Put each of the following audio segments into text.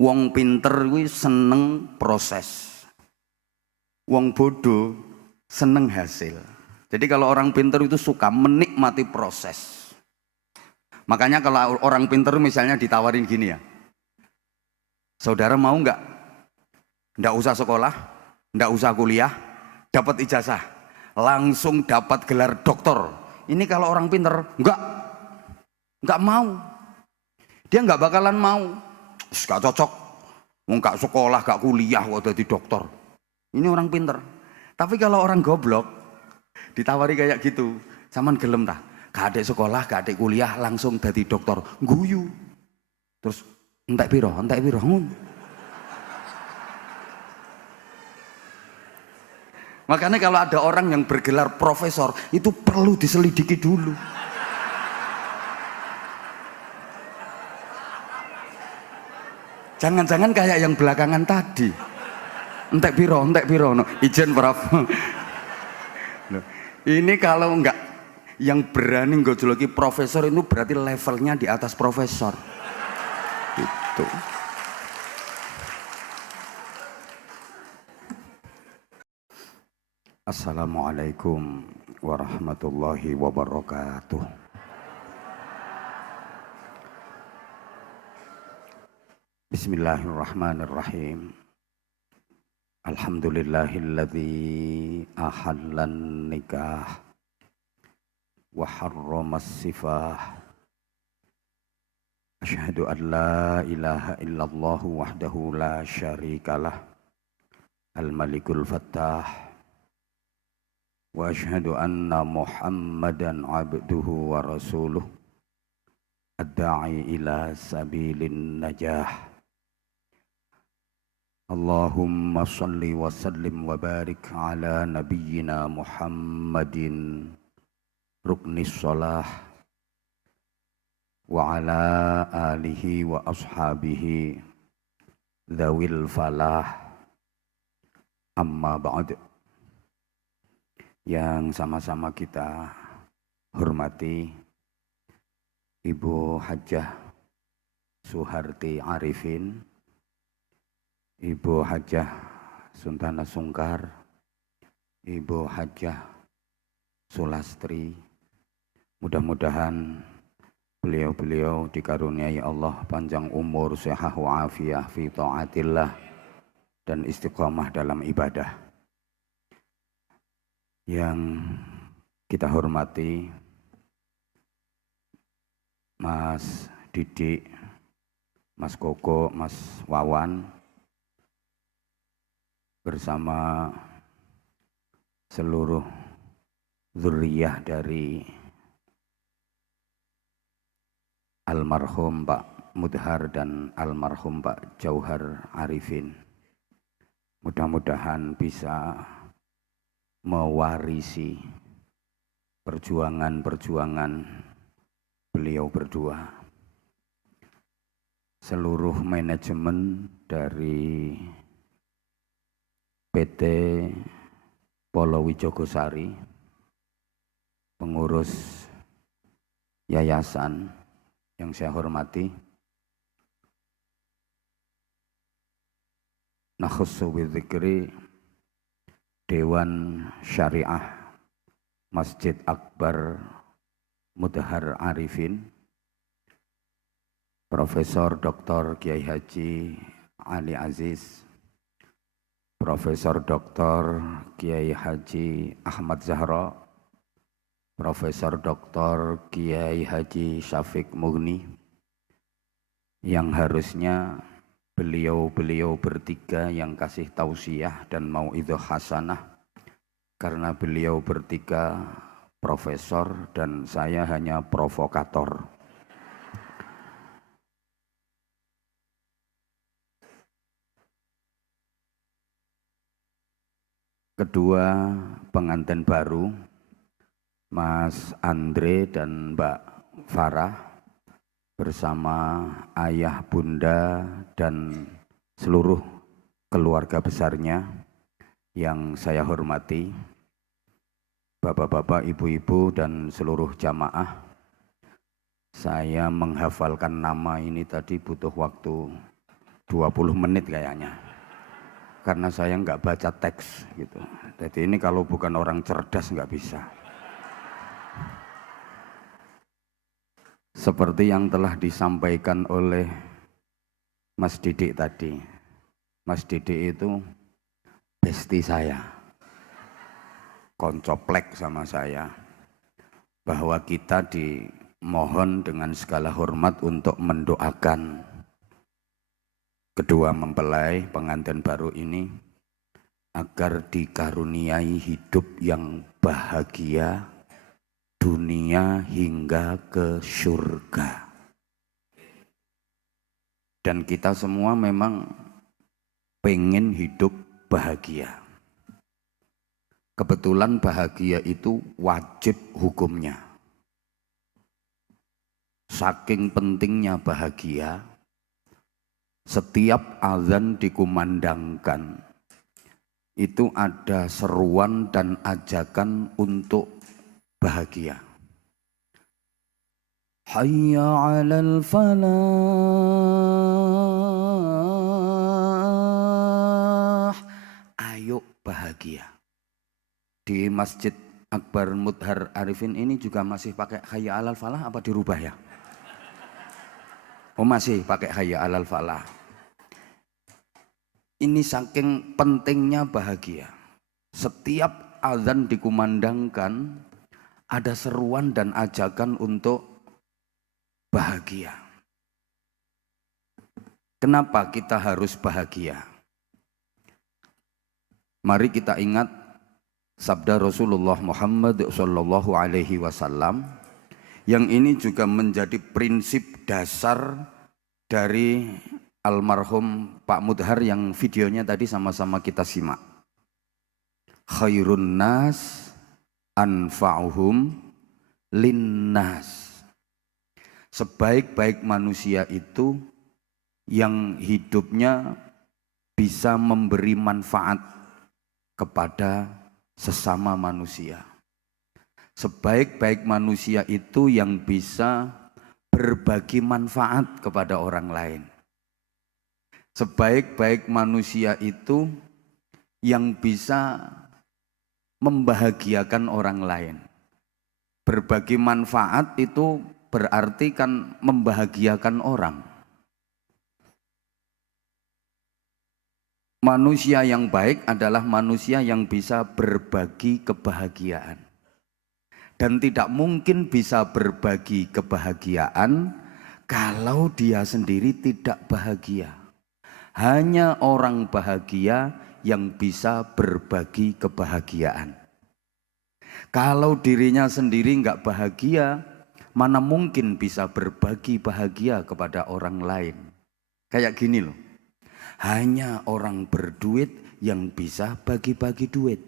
Wong pinter kuwi seneng proses. Wong bodoh seneng hasil. Jadi kalau orang pinter itu suka menikmati proses. Makanya kalau orang pinter misalnya ditawarin gini ya. Saudara mau nggak? Nggak usah sekolah, nggak usah kuliah, dapat ijazah, langsung dapat gelar doktor. Ini kalau orang pinter, nggak mau. Dia nggak bakalan mau. Gak cocok, nggak sekolah, nggak kuliah, kok jadi dokter. Ini orang pinter. Tapi kalau orang goblok, ditawari kayak gitu, saman gelem tah? Gak ada sekolah, gak ada kuliah, langsung jadi dokter, guyu. Terus entek piro. Makanya kalau ada orang yang bergelar profesor, itu perlu diselidiki dulu. Jangan-jangan kayak yang belakangan tadi. Entek piro, no. Ijen Prof. Ini kalau enggak yang berani ngejoloki profesor itu berarti levelnya di atas profesor. Gitu. Assalamualaikum warahmatullahi wabarakatuh. Bismillahirrahmanirrahim. Alhamdulillahilladzi ahallan nikah wa harramas sifah. Asyhadu an la ilaha illallah wahdahu la syarikalah. Al-Malikul Fattah. Wa asyhadu anna Muhammadan abduhu wa rasuluh. Ad-da'i ila sabilin najah. Allahumma salli wa sallim wa barik ala nabiyyina Muhammadin ruknis shalah wa ala alihi wa ashabihi dhawil falah. Amma ba'd. Yang sama-sama kita hormati Ibu Hajjah Suharti Arifin, Ibu Hajjah Suntana Sungkar, Ibu Hajjah Sulastri. Mudah-mudahan beliau-beliau dikaruniai Allah panjang umur, sehat wa'afiyah fi ta'atillah, dan istiqomah dalam ibadah. Yang kita hormati Mas Didik, Mas Koko, Mas Wawan, bersama seluruh zuriyah dari almarhum Pak Mudhar dan almarhum Pak Jauhar Arifin. Mudah-mudahan bisa mewarisi perjuangan-perjuangan beliau berdua. Seluruh manajemen dari PT Polowi Jogosari, pengurus yayasan yang saya hormati, nakhussu bidzikri Dewan Syariah Masjid Akbar Mudhar Arifin, Profesor Dr. Kiai Haji Ali Aziz, Profesor Dr. Kiai Haji Ahmad Zahra, Profesor Dr. Kiai Haji Syafiq Mughni, yang harusnya beliau-beliau bertiga yang kasih tausiah dan mauidhah hasanah, karena beliau bertiga profesor dan saya hanya provokator. Kedua pengantin baru, Mas Andre dan Mbak Farah, bersama ayah, bunda, dan seluruh keluarga besarnya yang saya hormati, bapak-bapak, ibu-ibu, dan seluruh jamaah. Saya menghafalkan nama ini tadi butuh waktu 20 menit kayaknya. Karena saya nggak baca teks gitu. Jadi ini kalau bukan orang cerdas nggak bisa. Seperti yang telah disampaikan oleh Mas Didik tadi. Mas Didik itu besti saya, koncoplek sama saya, bahwa kita dimohon dengan segala hormat untuk mendoakan kedua mempelai pengantin baru ini agar dikaruniai hidup yang bahagia dunia hingga ke surga. Dan kita semua memang pengen hidup bahagia. Kebetulan bahagia itu wajib hukumnya. Saking pentingnya bahagia, setiap azan dikumandangkan itu ada seruan dan ajakan untuk bahagia. Hayya 'alal falah. Ayo bahagia. Di Masjid Akbar Mudhar Arifin ini juga masih pakai hayya 'alal falah apa dirubah ya? Oh masih pakai hayya 'alal falah. Ini saking pentingnya bahagia. Setiap azan dikumandangkan ada seruan dan ajakan untuk bahagia. Kenapa kita harus bahagia? Mari kita ingat sabda Rasulullah Muhammad sallallahu alaihi wasallam yang ini juga menjadi prinsip dasar dari almarhum Pak Mudhar yang videonya tadi sama-sama kita simak. Khairun nas anfa'uhum linnas. Sebaik-baik manusia itu yang hidupnya bisa memberi manfaat kepada sesama manusia. Sebaik-baik manusia itu yang bisa berbagi manfaat kepada orang lain. Sebaik-baik manusia itu yang bisa membahagiakan orang lain. Berbagi manfaat itu berarti kan membahagiakan orang. Manusia yang baik adalah manusia yang bisa berbagi kebahagiaan. Dan tidak mungkin bisa berbagi kebahagiaan kalau dia sendiri tidak bahagia. Hanya orang bahagia yang bisa berbagi kebahagiaan. Kalau dirinya sendiri nggak bahagia, mana mungkin bisa berbagi bahagia kepada orang lain. Kayak gini loh, hanya orang berduit yang bisa bagi-bagi duit.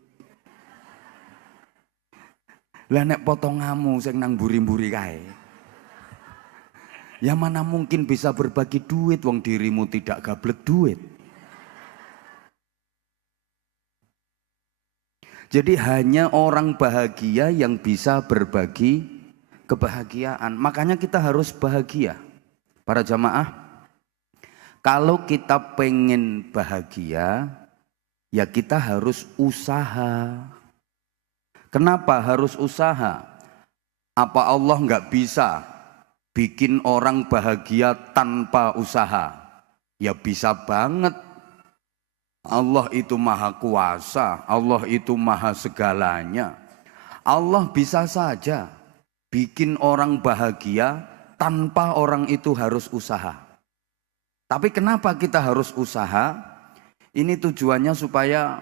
Lah nek potonganmu sing nang mburi-mburi kae, ya mana mungkin bisa berbagi duit wong dirimu tidak gablek duit. Jadi hanya orang bahagia yang bisa berbagi kebahagiaan. Makanya kita harus bahagia. Para jamaah, kalau kita pengen bahagia, ya kita harus usaha. Kenapa harus usaha? Apa Allah nggak bisa bikin orang bahagia tanpa usaha? Ya bisa banget. Allah itu maha kuasa, Allah itu maha segalanya. Allah bisa saja bikin orang bahagia tanpa orang itu harus usaha. Tapi kenapa kita harus usaha? Ini tujuannya supaya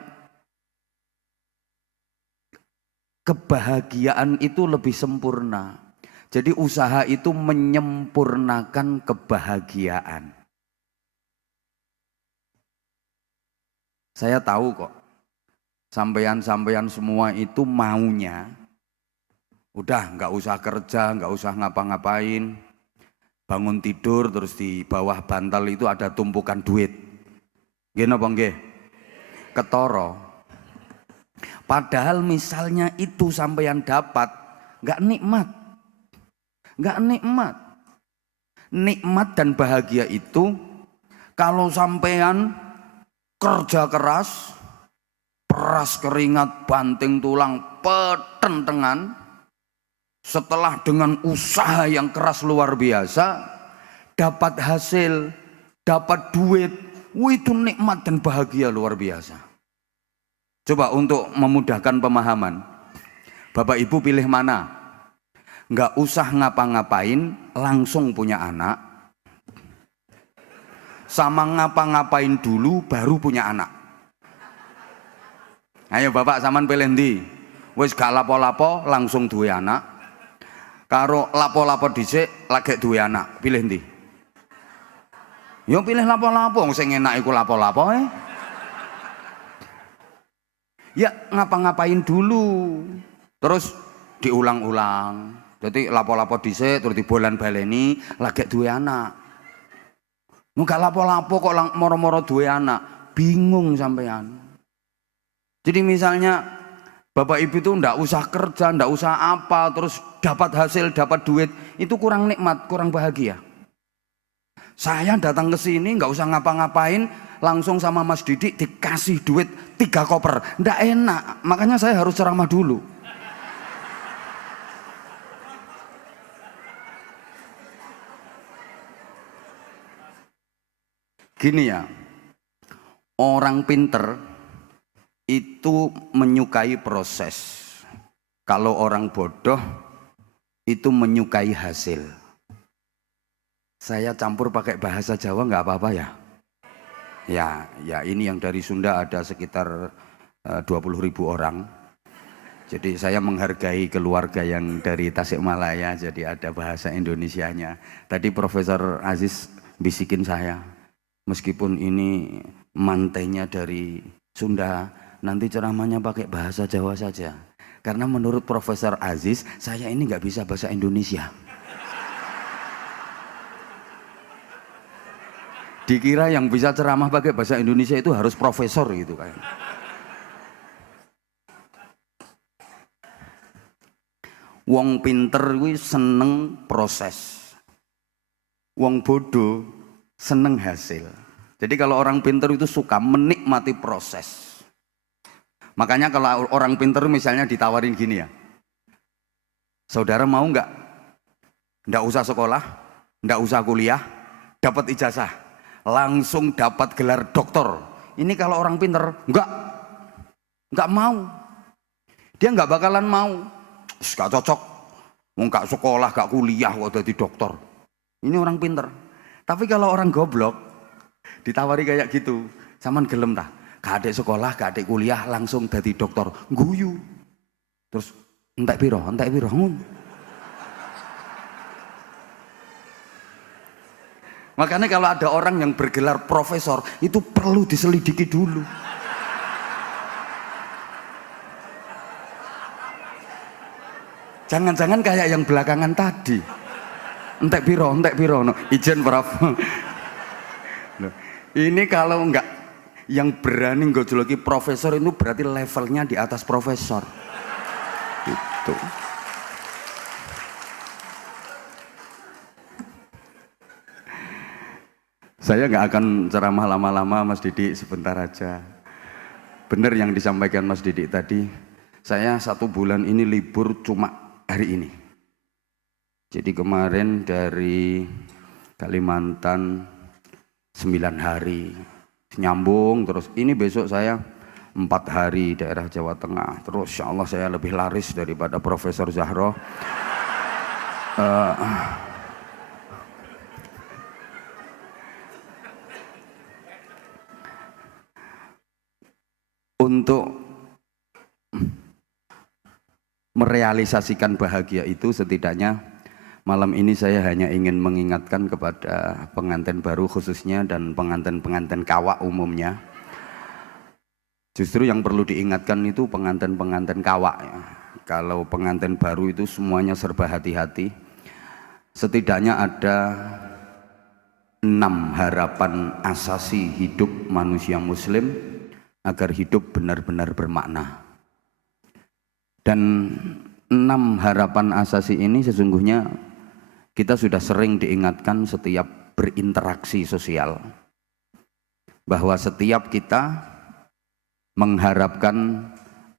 kebahagiaan itu lebih sempurna. Jadi usaha itu menyempurnakan kebahagiaan. Saya tahu kok, sampean-sampean semua itu maunya, udah nggak usah kerja, nggak usah ngapa-ngapain, bangun tidur terus di bawah bantal itu ada tumpukan duit. Nggih napa nggih? Ketara. Padahal misalnya itu sampean dapat, nggak nikmat. Nggak nikmat. Nikmat dan bahagia itu Kalau sampean kerja keras, peras keringat, banting tulang, petentengan, setelah dengan usaha yang keras luar biasa, dapat hasil, dapat duit, itu nikmat dan bahagia luar biasa. Coba untuk memudahkan pemahaman, Bapak Ibu pilih mana? Nggak usah ngapa-ngapain, langsung punya anak, sama ngapa-ngapain dulu baru punya anak. Ayo bapak sampean pilih ndi? Wis gak lapo-lapo langsung duwe anak, karo lapo-lapo dhisik lagi duwe anak, pilih ndi? Yo pilih lapo-lapo, sing enak iku lapo-lapo Ya ngapa-ngapain dulu, terus diulang-ulang. Jadi lapo-lapo dhisik terus dibolan baleni lagi duwe anak. Nggak lapo-lapo kok moro-moro duwe anak, bingung sampean. Jadi misalnya Bapak Ibu itu ndak usah kerja, ndak usah apa, terus dapat hasil, dapat duit, itu kurang nikmat, kurang bahagia. Saya datang ke sini nggak usah ngapa-ngapain, langsung sama Mas Didik dikasih duit 3 koper, ndak enak, makanya saya harus ceramah dulu. Gini ya, orang pinter itu menyukai proses. Kalau orang bodoh itu menyukai hasil. Saya campur pakai bahasa Jawa nggak apa-apa ya? Ya ini yang dari Sunda ada sekitar 20.000 orang. Jadi saya menghargai keluarga yang dari Tasikmalaya, jadi ada bahasa Indonesianya. Tadi Profesor Aziz bisikin saya, meskipun ini mantainya dari Sunda, nanti ceramahnya pakai bahasa Jawa saja. Karena menurut Profesor Aziz, saya ini nggak bisa bahasa Indonesia. Dikira yang bisa ceramah pakai bahasa Indonesia itu harus profesor gitu kan. Wong pinter kuwi seneng proses. Wong bodoh seneng hasil. Jadi kalau orang pinter itu suka menikmati proses. Makanya kalau orang pinter misalnya ditawarin gini ya, saudara mau nggak? Nggak usah sekolah, nggak usah kuliah, dapat ijazah, langsung dapat gelar doktor. Ini kalau orang pinter nggak mau. Dia nggak bakalan mau. Gak cocok, nggak sekolah, nggak kuliah kok jadi dokter. Ini orang pinter. Tapi kalau orang goblok ditawari kayak gitu, saman gelem tah? Gak ada sekolah, gak ada kuliah, langsung jadi dokter, guyu. Terus entek piro. Makanya kalau ada orang yang bergelar profesor, itu perlu diselidiki dulu. Jangan-jangan kayak yang belakangan tadi. Entek piro, no. Ijen Prof. Ini kalau enggak yang berani gojologi profesor itu berarti levelnya di atas profesor. Gitu. Saya nggak akan ceramah lama-lama, Mas Didik, sebentar aja. Benar yang disampaikan Mas Didik tadi, saya 1 bulan ini libur cuma hari ini. Jadi kemarin dari Kalimantan 9 hari nyambung, terus ini besok saya 4 hari daerah Jawa Tengah. Terus insya Allah saya lebih laris daripada Profesor Zahro. Untuk merealisasikan bahagia itu, setidaknya malam ini saya hanya ingin mengingatkan kepada pengantin baru khususnya dan pengantin-pengantin kawak umumnya. Justru yang perlu diingatkan itu pengantin-pengantin kawak ya. Kalau pengantin baru itu semuanya serba hati-hati. Setidaknya ada 6 harapan asasi hidup manusia muslim agar hidup benar-benar bermakna. Dan 6 harapan asasi ini sesungguhnya kita sudah sering diingatkan setiap berinteraksi sosial. bahwa setiap kita mengharapkan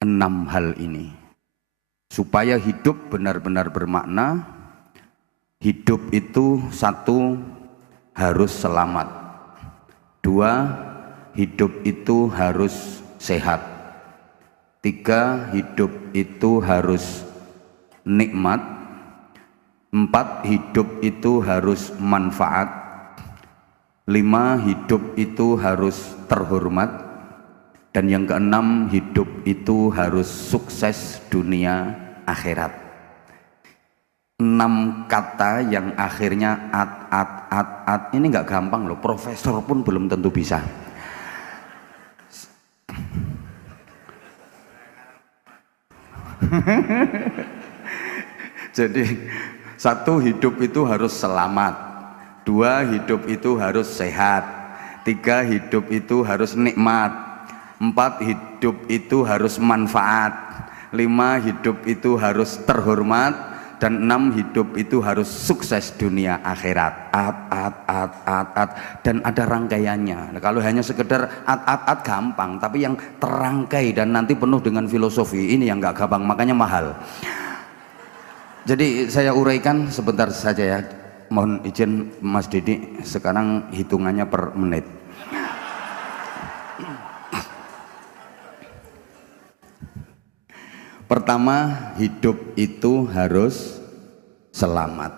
6 hal ini. Supaya hidup benar-benar bermakna, hidup itu 1 harus selamat. 2, hidup itu harus sehat. 3, hidup itu harus nikmat. 4, hidup itu harus manfaat. 5, hidup itu harus terhormat. Dan yang ke-6, hidup itu harus sukses dunia akhirat. 6 kata yang akhirnya at. Ini nggak gampang loh, profesor pun belum tentu bisa. Jadi 1, hidup itu harus selamat. 2, hidup itu harus sehat. 3, hidup itu harus nikmat. 4, hidup itu harus manfaat. 5, hidup itu harus terhormat. Dan 6, hidup itu harus sukses dunia akhirat. At. Dan ada rangkaiannya. Nah, kalau hanya sekedar at gampang, tapi yang terangkai dan nanti penuh dengan filosofi, ini yang nggak gampang, makanya mahal. Jadi saya uraikan sebentar saja ya. Mohon izin Mas Didi, sekarang hitungannya per menit. Pertama, hidup itu harus selamat.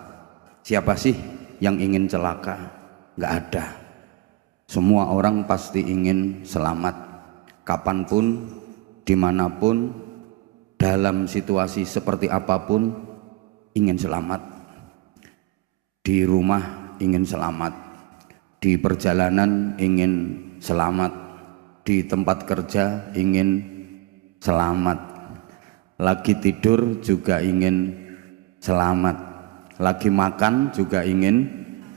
Siapa sih yang ingin celaka? Nggak ada. Semua orang pasti ingin selamat. Kapanpun, dimanapun, dalam situasi seperti apapun, ingin selamat. Di rumah ingin selamat. Di perjalanan ingin selamat. Di tempat kerja ingin selamat. Lagi tidur juga ingin selamat, lagi makan juga ingin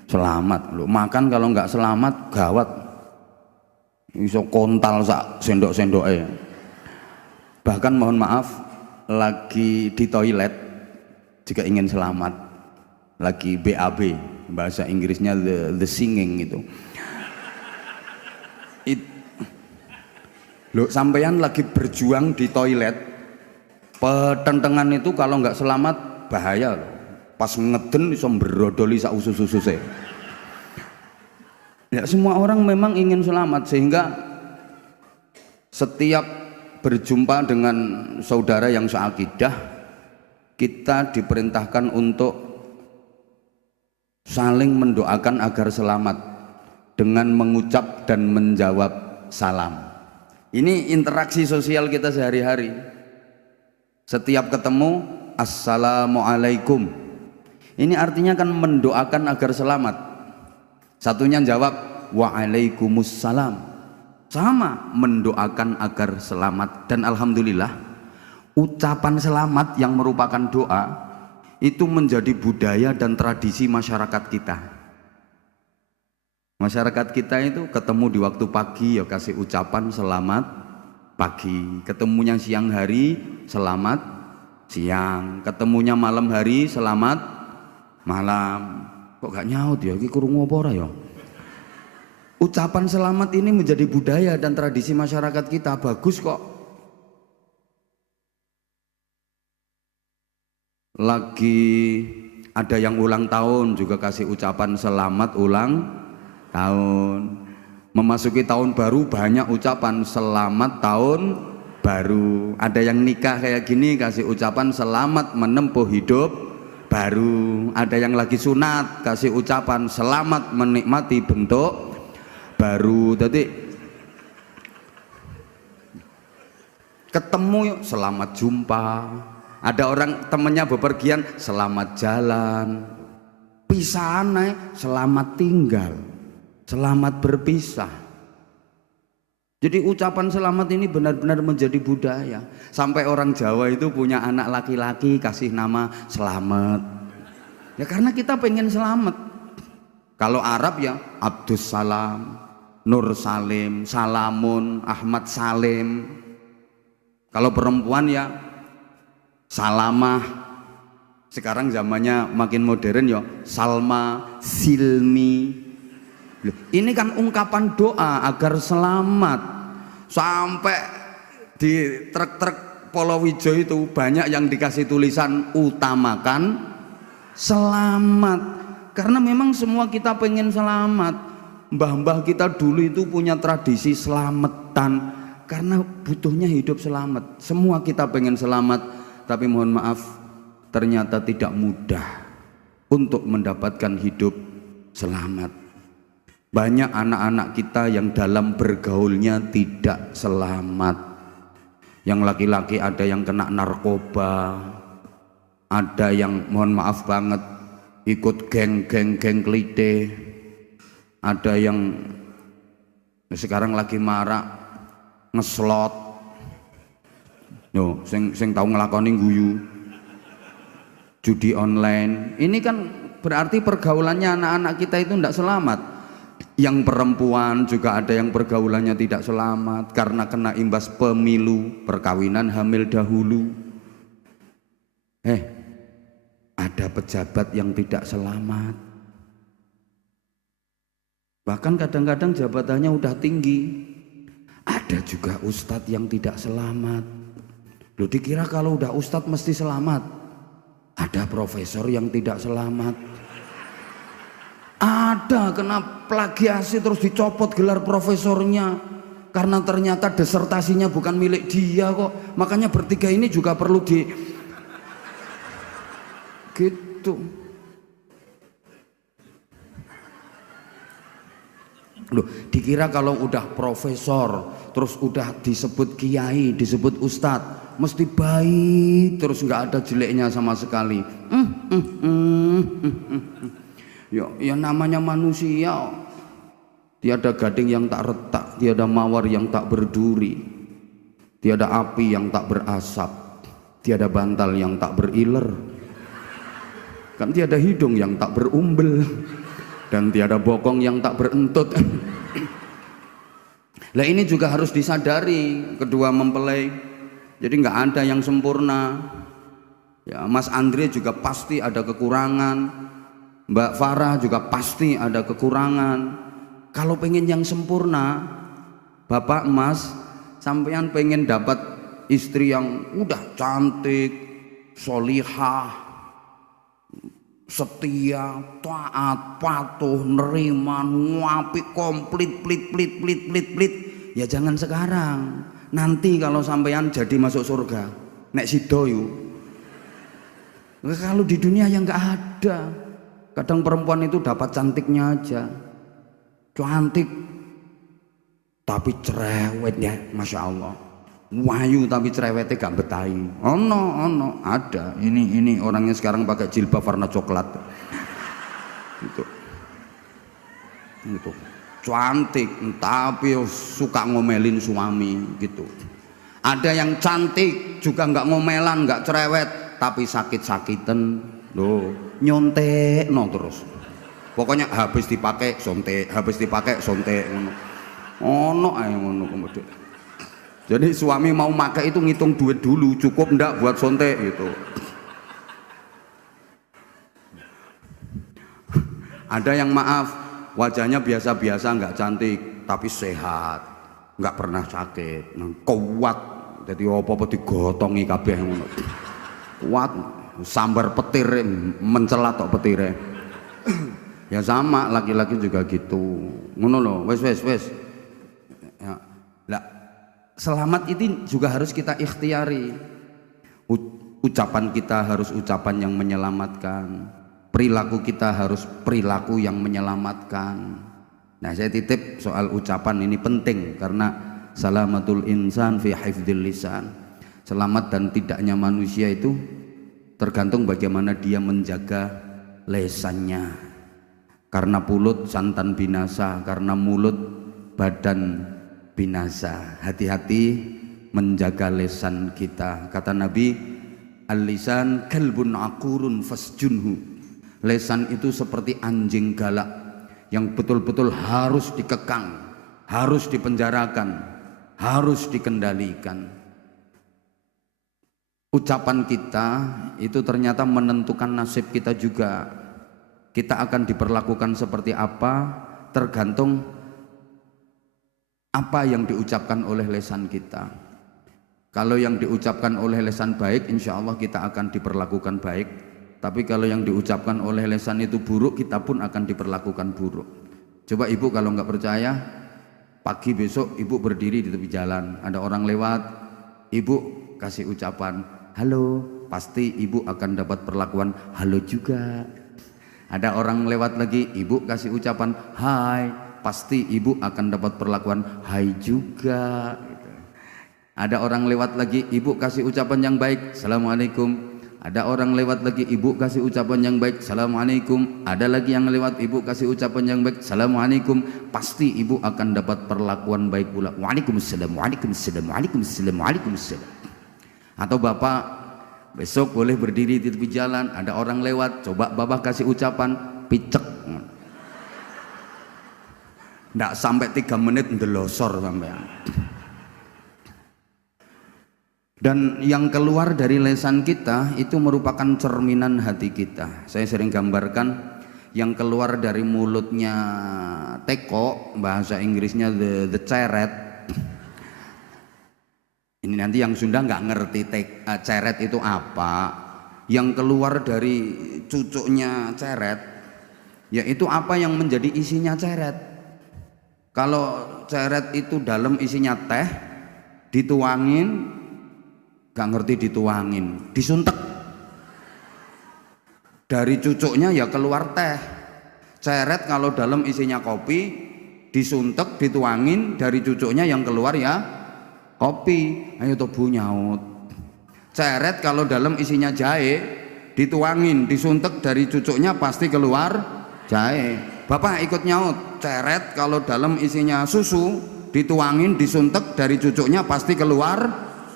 selamat. Loh, makan kalau nggak selamat gawat, iso kontal sak sendok-sendoke. Bahkan mohon maaf, lagi di toilet juga ingin selamat, lagi BAB, bahasa Inggrisnya the singing itu. Loh, sampeyan lagi berjuang di toilet, petentengan itu kalau nggak selamat bahaya loh. Pas ngeden bisa berodoli sak usus-ususe. Ya, semua orang memang ingin selamat, sehingga setiap berjumpa dengan saudara yang seakidah, kita diperintahkan untuk saling mendoakan agar selamat dengan mengucap dan menjawab salam. Ini interaksi sosial kita sehari-hari. Setiap ketemu, assalamualaikum. Ini artinya kan mendoakan agar selamat. Satunya jawab, waalaikumsalam. Sama, mendoakan agar selamat. Dan alhamdulillah, ucapan selamat yang merupakan doa itu menjadi budaya dan tradisi masyarakat kita. Masyarakat kita itu ketemu di waktu pagi ya kasih ucapan selamat pagi, ketemunya siang hari selamat siang, ketemunya malam hari selamat malam. Kok gak nyaut ya, ini krungu apa ora ya? Ucapan selamat ini menjadi budaya dan tradisi masyarakat kita, bagus kok. Lagi ada yang ulang tahun juga kasih ucapan selamat ulang tahun. Memasuki tahun baru banyak ucapan selamat tahun baru. Ada yang nikah kayak gini kasih ucapan selamat menempuh hidup baru. Ada yang lagi sunat kasih ucapan selamat menikmati bentuk baru. Jadi ketemu yuk selamat jumpa. Ada orang temennya bepergian selamat jalan. Pisahan selamat tinggal. Selamat berpisah. Jadi ucapan selamat ini benar-benar menjadi budaya. Sampai orang Jawa itu punya anak laki-laki kasih nama Selamat. Ya karena kita pengen selamat. Kalau Arab ya Abdus Salam, Nur Salim, Salamun, Ahmad Salim. Kalau perempuan ya Salamah. Sekarang zamannya makin modern ya Salma, Silmi. Ini kan ungkapan doa agar selamat. Sampai di truk-truk Polowijo itu banyak yang dikasih tulisan utamakan selamat. Karena memang semua kita pengen selamat. Mbah-mbah kita dulu itu punya tradisi selamatan. Karena butuhnya hidup selamat. Semua kita pengen selamat. Tapi mohon maaf, ternyata tidak mudah untuk mendapatkan hidup selamat. Banyak anak-anak kita yang dalam bergaulnya tidak selamat. Yang laki-laki ada yang kena narkoba, ada yang mohon maaf banget ikut geng klite, ada yang sekarang lagi marak ngeslot. Yo, sing tahu ngelakoni guyu, judi online. Ini kan berarti pergaulannya anak-anak kita itu tidak selamat. Yang perempuan juga ada yang pergaulannya tidak selamat karena kena imbas pemilu, perkawinan hamil dahulu. Ada pejabat yang tidak selamat. Bahkan kadang-kadang jabatannya udah tinggi. Ada juga ustadz yang tidak selamat. Loh, dikira kalau udah ustadz mesti selamat. Ada profesor yang tidak selamat. Ada kena plagiasi terus dicopot gelar profesornya karena ternyata disertasinya bukan milik dia kok. Makanya bertiga ini juga perlu di gitu. Loh, dikira kalau udah profesor terus udah disebut kiai, disebut ustadz mesti baik terus nggak ada jeleknya sama sekali. Ya namanya manusia, tiada gading yang tak retak, tiada mawar yang tak berduri, tiada api yang tak berasap, tiada bantal yang tak beriler, kan tiada hidung yang tak berumbel, dan tiada bokong yang tak berentut. Lah ini juga harus disadari kedua mempelai. Jadi nggak ada yang sempurna. Ya, Mas Andre juga pasti ada kekurangan. Mbak Farah juga pasti ada kekurangan. Kalau pengen yang sempurna, Bapak Mas, sampean pengen dapat istri yang udah cantik, solihah, setia, taat, patuh, nerima, nguapi, komplit, plit. Ya jangan sekarang. Nanti kalau sampean jadi masuk surga, nek sido yuk. Kalau di dunia yang nggak ada. Kadang perempuan itu dapat cantiknya aja, cantik tapi cerewetnya, masya Allah, wayu tapi cerewetnya gak betahi. Ono ada. Ini orangnya sekarang pakai jilbab warna coklat, gitu. Cantik tapi suka ngomelin suami, gitu. Ada yang cantik juga nggak ngomelan, nggak cerewet, tapi sakit-sakitan. Loh, nyontek no terus. Pokoknya habis dipakai sontek, habis dipakai sontek ngono. Ono ae ngono kemudian. Jadi suami mau pakai itu ngitung duit dulu, cukup ndak buat sontek gitu. Ada yang maaf, wajahnya biasa-biasa, nggak cantik, tapi sehat, nggak pernah sakit, kuat. Jadi apa-apa digotongi kabeh ngono. Kuat. Sambar petir mencelat tok petire. Ya sama, laki-laki juga gitu. Ngono lho, wes. Ya. Lah, selamat itu juga harus kita ikhtiari. Ucapan kita harus ucapan yang menyelamatkan. Perilaku kita harus perilaku yang menyelamatkan. Nah, saya titip soal ucapan ini penting karena salamatul insan fi hifdzil lisan. Selamat dan tidaknya manusia itu tergantung bagaimana dia menjaga lesannya. Karena mulut santan binasa, karena mulut badan binasa. Hati-hati menjaga lesan kita. Kata Nabi, al-lisan kalbun akurun fasjunhu. Lesan itu seperti anjing galak yang betul-betul harus dikekang, harus dipenjarakan, harus dikendalikan. Ucapan kita itu ternyata menentukan nasib kita juga. Kita akan diperlakukan seperti apa Tergantung apa yang diucapkan oleh lisan kita. Kalau yang diucapkan oleh lisan baik, insya Allah kita akan diperlakukan baik. Tapi kalau yang diucapkan oleh lisan itu buruk, kita pun akan diperlakukan buruk. Coba ibu kalau nggak percaya, pagi besok ibu berdiri di tepi jalan, ada orang lewat, ibu kasih ucapan halo, pasti ibu akan dapat perlakuan halo juga. Ada orang lewat lagi, ibu kasih ucapan hai, pasti ibu akan dapat perlakuan hai juga. Ada orang lewat lagi, ibu kasih ucapan yang baik, assalamualaikum. Ada orang lewat lagi, ibu kasih ucapan yang baik, assalamualaikum. Ada lagi yang lewat, ibu kasih ucapan yang baik, assalamualaikum. Pasti ibu akan dapat perlakuan baik pula. Waalaikumsalam, waalaikumsalam, waalaikumsalam, waalaikumsalam. Atau bapak besok boleh berdiri di tepi jalan, ada orang lewat, coba bapak kasih ucapan picek. Nggak sampai 3 menit ndelosor sampean. Dan yang keluar dari lisan kita itu merupakan cerminan hati kita. Saya sering gambarkan yang keluar dari mulutnya teko, bahasa Inggrisnya the ceret. Ini nanti yang Sunda nggak ngerti ceret itu apa. Yang keluar dari cucuknya ceret, yaitu apa yang menjadi isinya ceret. Kalau ceret itu dalam isinya teh, dituangin, gak ngerti dituangin, disuntek. Dari cucuknya ya keluar teh. Ceret kalau dalam isinya kopi, disuntek, dituangin, dari cucuknya yang keluar ya kopi. Ayo tobu nyaut. Ceret kalau dalam isinya jahe, dituangin, disuntek, dari cucuknya pasti keluar jahe. Bapak ikut nyaut. Ceret kalau dalam isinya susu, dituangin, disuntek, dari cucuknya pasti keluar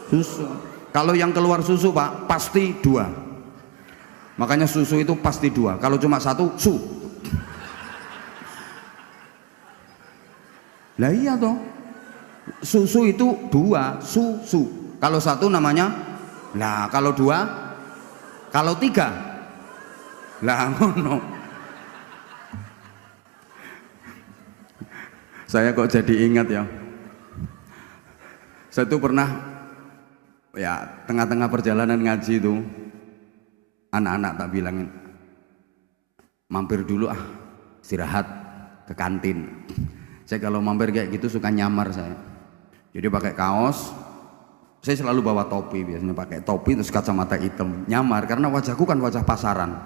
susu. Kalau yang keluar susu Pak, pasti 2. Makanya susu itu pasti 2. Kalau cuma 1, su. Lah iya toh. Susu itu 2, susu. Kalau 1 namanya, lah kalau 2, kalau 3, lah ngono. Saya kok jadi ingat ya. Saya tuh pernah ya tengah-tengah perjalanan ngaji itu, anak-anak tak bilangin mampir dulu istirahat ke kantin. Saya kalau mampir kayak gitu suka nyamar saya, jadi pakai kaos, saya selalu bawa topi, biasanya pakai topi terus kacamata hitam, nyamar karena wajahku kan wajah pasaran.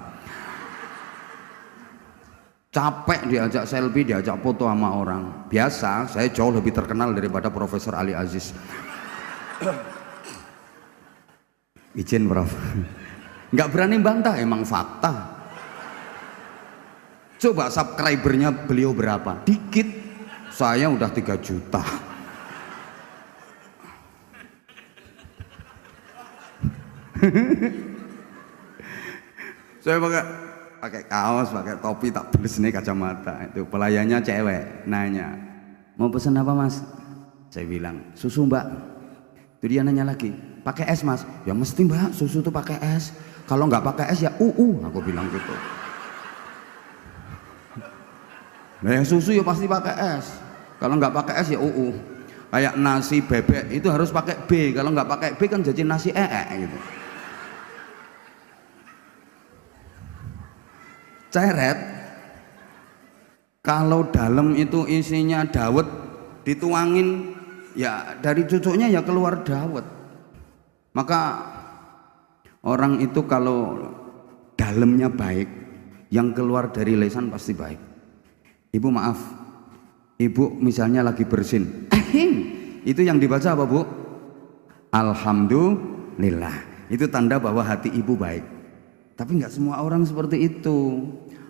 Capek diajak selfie, diajak foto sama orang. Biasa saya jauh lebih terkenal daripada Profesor Ali Aziz. Izin Prof, nggak berani bantah, emang fakta. Coba subscribernya beliau berapa? Dikit, saya udah 3 juta. Saya pakai kaos, pakai topi, tak beres nih kacamata. Itu pelayannya cewek, nanya, mau pesan apa Mas? Saya bilang susu Mbak. Itu dia nanya lagi, pakai es Mas? Ya mesti Mbak, susu tuh pakai es. Kalau nggak pakai es ya aku bilang gitu. Nah yang susu ya pasti pakai es. Kalau nggak pakai es ya Kayak nasi bebek itu harus pakai B. Kalau nggak pakai B kan jadi nasi gitu. Ceret, kalau dalam itu isinya dawet, dituangin ya dari cucuknya ya keluar dawet. Maka orang itu kalau dalamnya baik, yang keluar dari lisan pasti baik. Ibu maaf, ibu misalnya lagi bersin, itu yang dibaca apa Bu? Alhamdulillah. Itu tanda bahwa hati ibu baik. Tapi nggak semua orang seperti itu.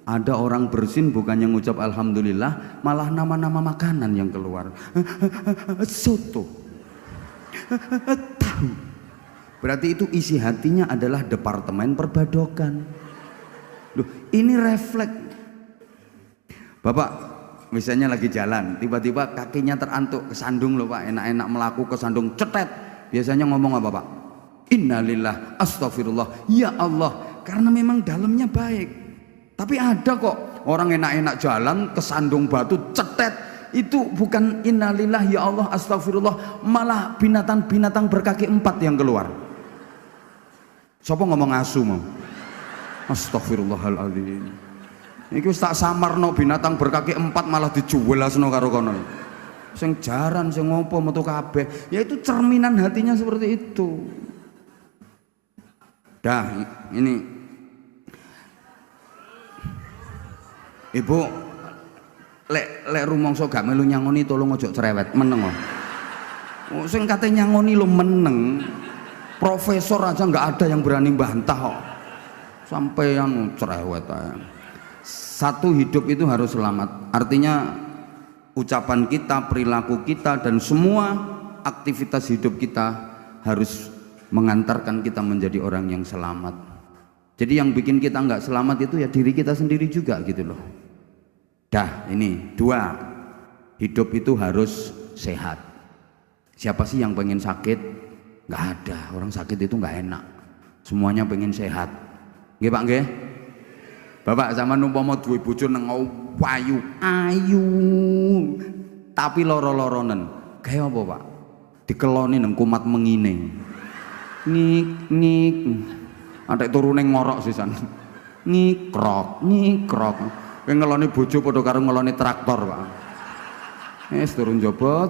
Ada orang bersin bukannya ngucap alhamdulillah, malah nama-nama makanan yang keluar. Soto, tahu. Berarti itu isi hatinya adalah departemen perbadokan. Loh, ini refleks. Bapak misalnya lagi jalan, tiba-tiba kakinya terantuk, kesandung loh Pak, enak-enak melaku kesandung, cetet. Biasanya ngomong apa Pak? Innalillah, astagfirullah, ya Allah. Karena memang dalamnya baik. Tapi ada kok Orang enak-enak jalan kesandung batu cetet, itu bukan innalillah ya Allah astagfirullah, malah binatang-binatang berkaki 4 yang keluar. Siapa ngomong asu mau? Astagfirullahaladzim. Iki wis tak samarno binatang berkaki 4 malah dijuwelasno karo kono. Sing jaran sing ngopo metu kabeh. Ya itu cerminan hatinya seperti itu. Dah ini Ibu lek rumangsa gak melu nyangoni tolong ojo cerewet meneng. Oh, sing kate nyangoni lo meneng. Profesor aja nggak ada yang berani bantah kok. Sampeyan cerewet aja. Satu hidup itu harus selamat. Artinya ucapan kita, perilaku kita dan semua aktivitas hidup kita harus mengantarkan kita menjadi orang yang selamat. Jadi yang bikin kita nggak selamat itu ya diri kita sendiri juga gitu loh. Dah ini 2, hidup itu harus sehat. Siapa sih yang pengen sakit? Nggak ada, orang sakit itu nggak enak. Semuanya pengen sehat. Nggih Pak nggih? Bapak zaman umpama duwe bojo nang ayu, tapi loro-loronen. Kayak apa, Pak? Dikeloni nang kumat mengine. Ngik. Antek turune ngorok sisan. Ngikrok. Kowe ngeloni bojo padha karo ngeloni traktor, Pak. Turun jaba.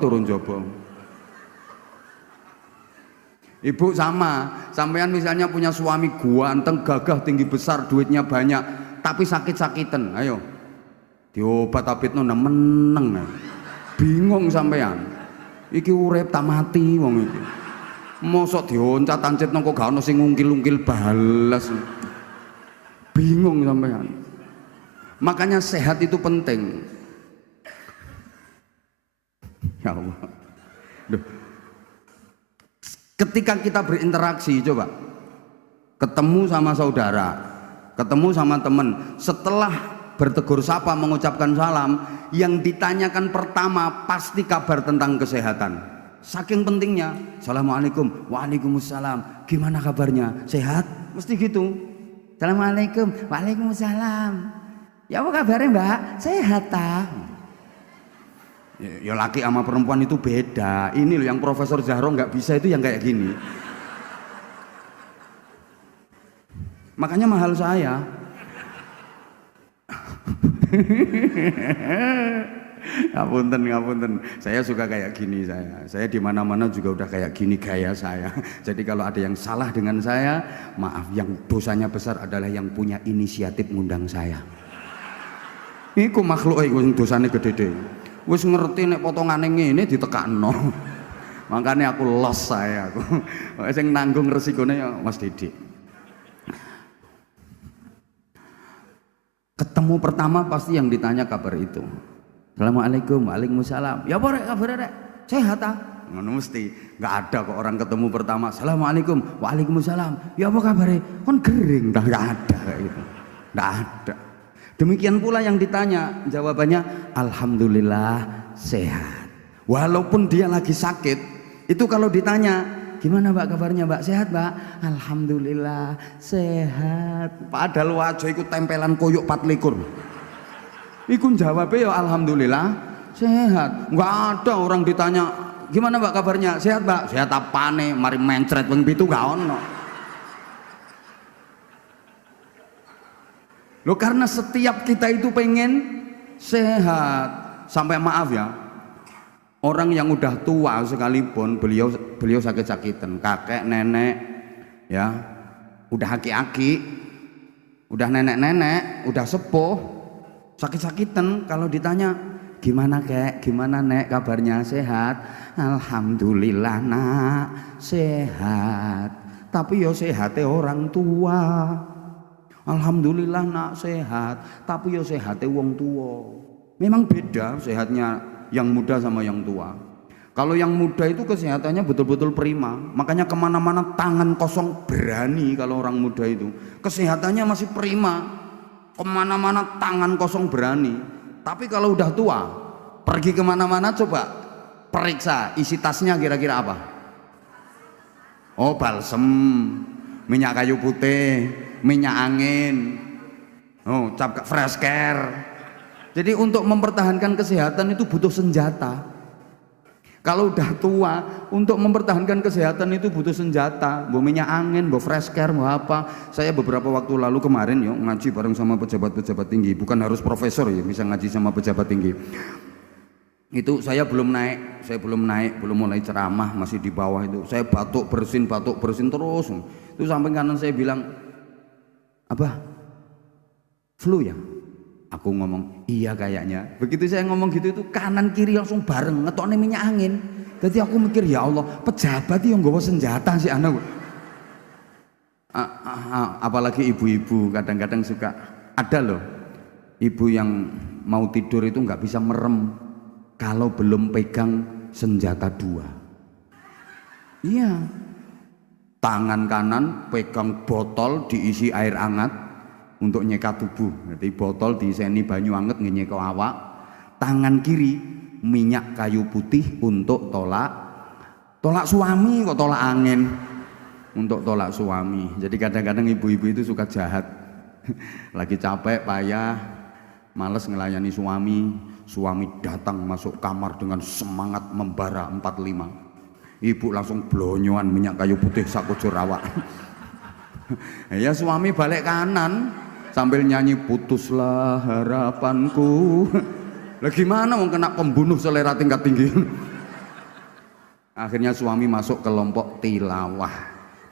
Ibu sama, sampean misalnya punya suami ganteng, gagah, tinggi besar, duitnya banyak, tapi sakit-sakitan, ayo diobat-abitno meneng. Bingung sampean. Iki urip ta mati wong iki. Mosok dioncat-ancit nang kok gak ono sing ngungkil-ungkil balas. Bingung sampean. Makanya sehat itu penting. Ya Allah. Duh. Ketika kita berinteraksi, coba ketemu sama saudara, ketemu sama teman, setelah bertegur sapa mengucapkan salam, yang ditanyakan pertama pasti kabar tentang kesehatan. Saking pentingnya. Assalamualaikum. Waalaikumsalam. Gimana kabarnya? Sehat? Mesti gitu. Assalamualaikum. Waalaikumsalam. Ya apa kabarnya Mbak? Sehat ta? Ya laki sama perempuan itu beda. Ini loh yang Profesor Zahro nggak bisa itu yang kayak gini. Makanya mahal saya. Ngapunten. Saya suka kayak gini saya. Saya di mana-mana juga udah kayak gini gaya saya. Jadi kalau ada yang salah dengan saya, maaf, yang dosanya besar adalah yang punya inisiatif ngundang saya. Iku makhluk iku dosane gede-gede. Wis ngerti nek potongane ngene ditekakno. Makanya aku los saya aku. Sing nanggung resikone ya Mas Didik. Ketemu pertama pasti yang ditanya kabar itu. Assalamualaikum. Waalaikumsalam. Ya apa rek kabar rek? Sehat ah? Ngono mesti. Enggak ada kok orang ketemu pertama Assalamualaikum. Waalaikumsalam. Ya apa kabare? Kon gering dah, enggak ada kayak gitu. Enggak ada. Demikian pula yang ditanya, jawabannya alhamdulillah sehat. Walaupun dia lagi sakit, itu kalau ditanya, gimana Mbak kabarnya Mbak? Sehat Mbak? Alhamdulillah sehat. Padahal wajah itu tempelan koyok 24. Iku jawabnya ya alhamdulillah sehat. Enggak ada orang ditanya, gimana Mbak kabarnya? Sehat Mbak? Sehat apane? Mari mencret wong pitu gak ono. Loh karena setiap kita itu pengen sehat. Sampai maaf ya, orang yang udah tua sekalipun beliau sakit-sakitan, kakek, nenek, ya, udah aki-aki, udah nenek-nenek, udah sepuh, sakit-sakitan. Kalau ditanya, gimana kek, gimana nek kabarnya? Sehat? Alhamdulillah nak, sehat. Tapi yo sehatnya orang tua. Alhamdulillah nak sehat, tapi yo sehatnya wong tua. Memang beda sehatnya yang muda sama yang tua. Kalau yang muda itu kesehatannya betul-betul prima, makanya kemana-mana tangan kosong berani. Kalau orang muda itu kesehatannya masih prima, kemana-mana tangan kosong berani. Tapi kalau udah tua, pergi kemana-mana coba periksa isi tasnya kira-kira apa? Oh balsem, minyak kayu putih, minyak angin. Oh, cap fresh care. Jadi untuk mempertahankan kesehatan itu butuh senjata. Kalau udah tua, untuk mempertahankan kesehatan itu butuh senjata. Mau minyak angin, mau fresh care, mau apa. Saya beberapa waktu lalu kemarin yo ngaji bareng sama pejabat-pejabat tinggi. Bukan harus profesor ya, bisa ngaji sama pejabat tinggi. Itu saya belum naik, belum mulai ceramah, masih di bawah itu. Saya batuk bersin terus. Itu sampai kanan saya bilang, "Abah, flu ya?" Aku ngomong, "Iya kayaknya." Begitu saya ngomong gitu itu kanan kiri langsung bareng ngetokne minyak angin. Jadi aku mikir, ya Allah, pejabat yang nggawa senjata sih anak. Apalagi ibu-ibu kadang-kadang suka ada loh. Ibu yang mau tidur itu nggak bisa merem kalau belum pegang senjata dua. Iya. Tangan kanan pegang botol diisi air hangat untuk nyekat tubuh. Jadi botol diiseni banyu anget ngenyek awak. Tangan kiri minyak kayu putih untuk tolak suami, kok tolak angin. Untuk tolak suami. Jadi kadang-kadang ibu-ibu itu suka jahat. Lagi capek, payah, males ngelayani suami. Suami datang masuk kamar dengan semangat membara 45. Ibu langsung blonyoan minyak kayu putih sakujur awak. Ya suami balik kanan sambil nyanyi putuslah harapanku. Lah gimana mau kena pembunuh selera tingkat tinggi. Akhirnya suami masuk kelompok tilawah.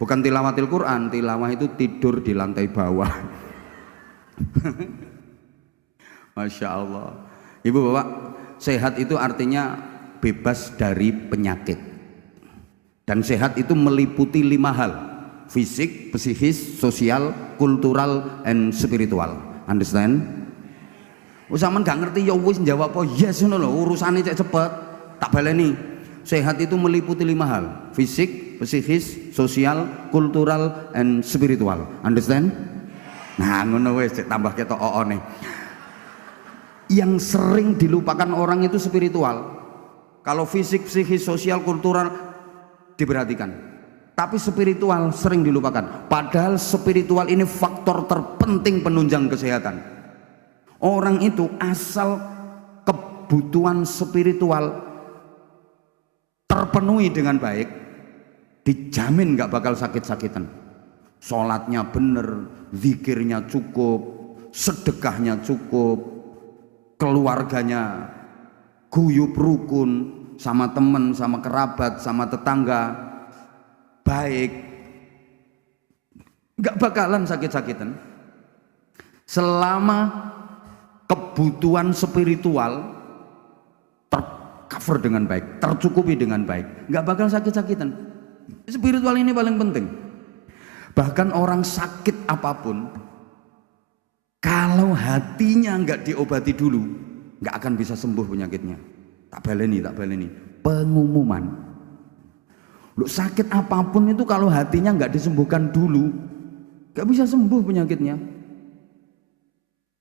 Bukan tilawatil Quran, tilawah itu tidur di lantai bawah. Masya Allah. Ibu bapak, sehat itu artinya bebas dari penyakit. Dan sehat itu meliputi 5 hal. Fisik, psikis, sosial, kultural, and spiritual. Understand? Sampeyan gak ngerti ya wis jawab apa yes ngono lho, urusane cek cepet. Tak baleni. Sehat itu meliputi 5 hal. Fisik, psikis, sosial, kultural, and spiritual. Understand? Nah, ngono wis cek tambah ketok oone. Yang sering dilupakan orang itu spiritual. Kalau fisik, psikis, sosial, kultural diperhatikan. Tapi spiritual sering dilupakan. Padahal spiritual ini faktor terpenting penunjang kesehatan. Orang itu asal kebutuhan spiritual terpenuhi dengan baik, dijamin gak bakal sakit-sakitan. Sholatnya bener, zikirnya cukup, sedekahnya cukup, keluarganya guyub rukun, sama teman, sama kerabat, sama tetangga baik, nggak bakalan sakit-sakitan selama kebutuhan spiritual tercover dengan baik, tercukupi dengan baik, nggak bakal sakit-sakitan. Spiritual ini paling penting. Bahkan orang sakit apapun, kalau hatinya nggak diobati dulu, nggak akan bisa sembuh penyakitnya. Tak baleni, pengumuman. Lu sakit apapun itu kalau hatinya nggak disembuhkan dulu, nggak bisa sembuh penyakitnya.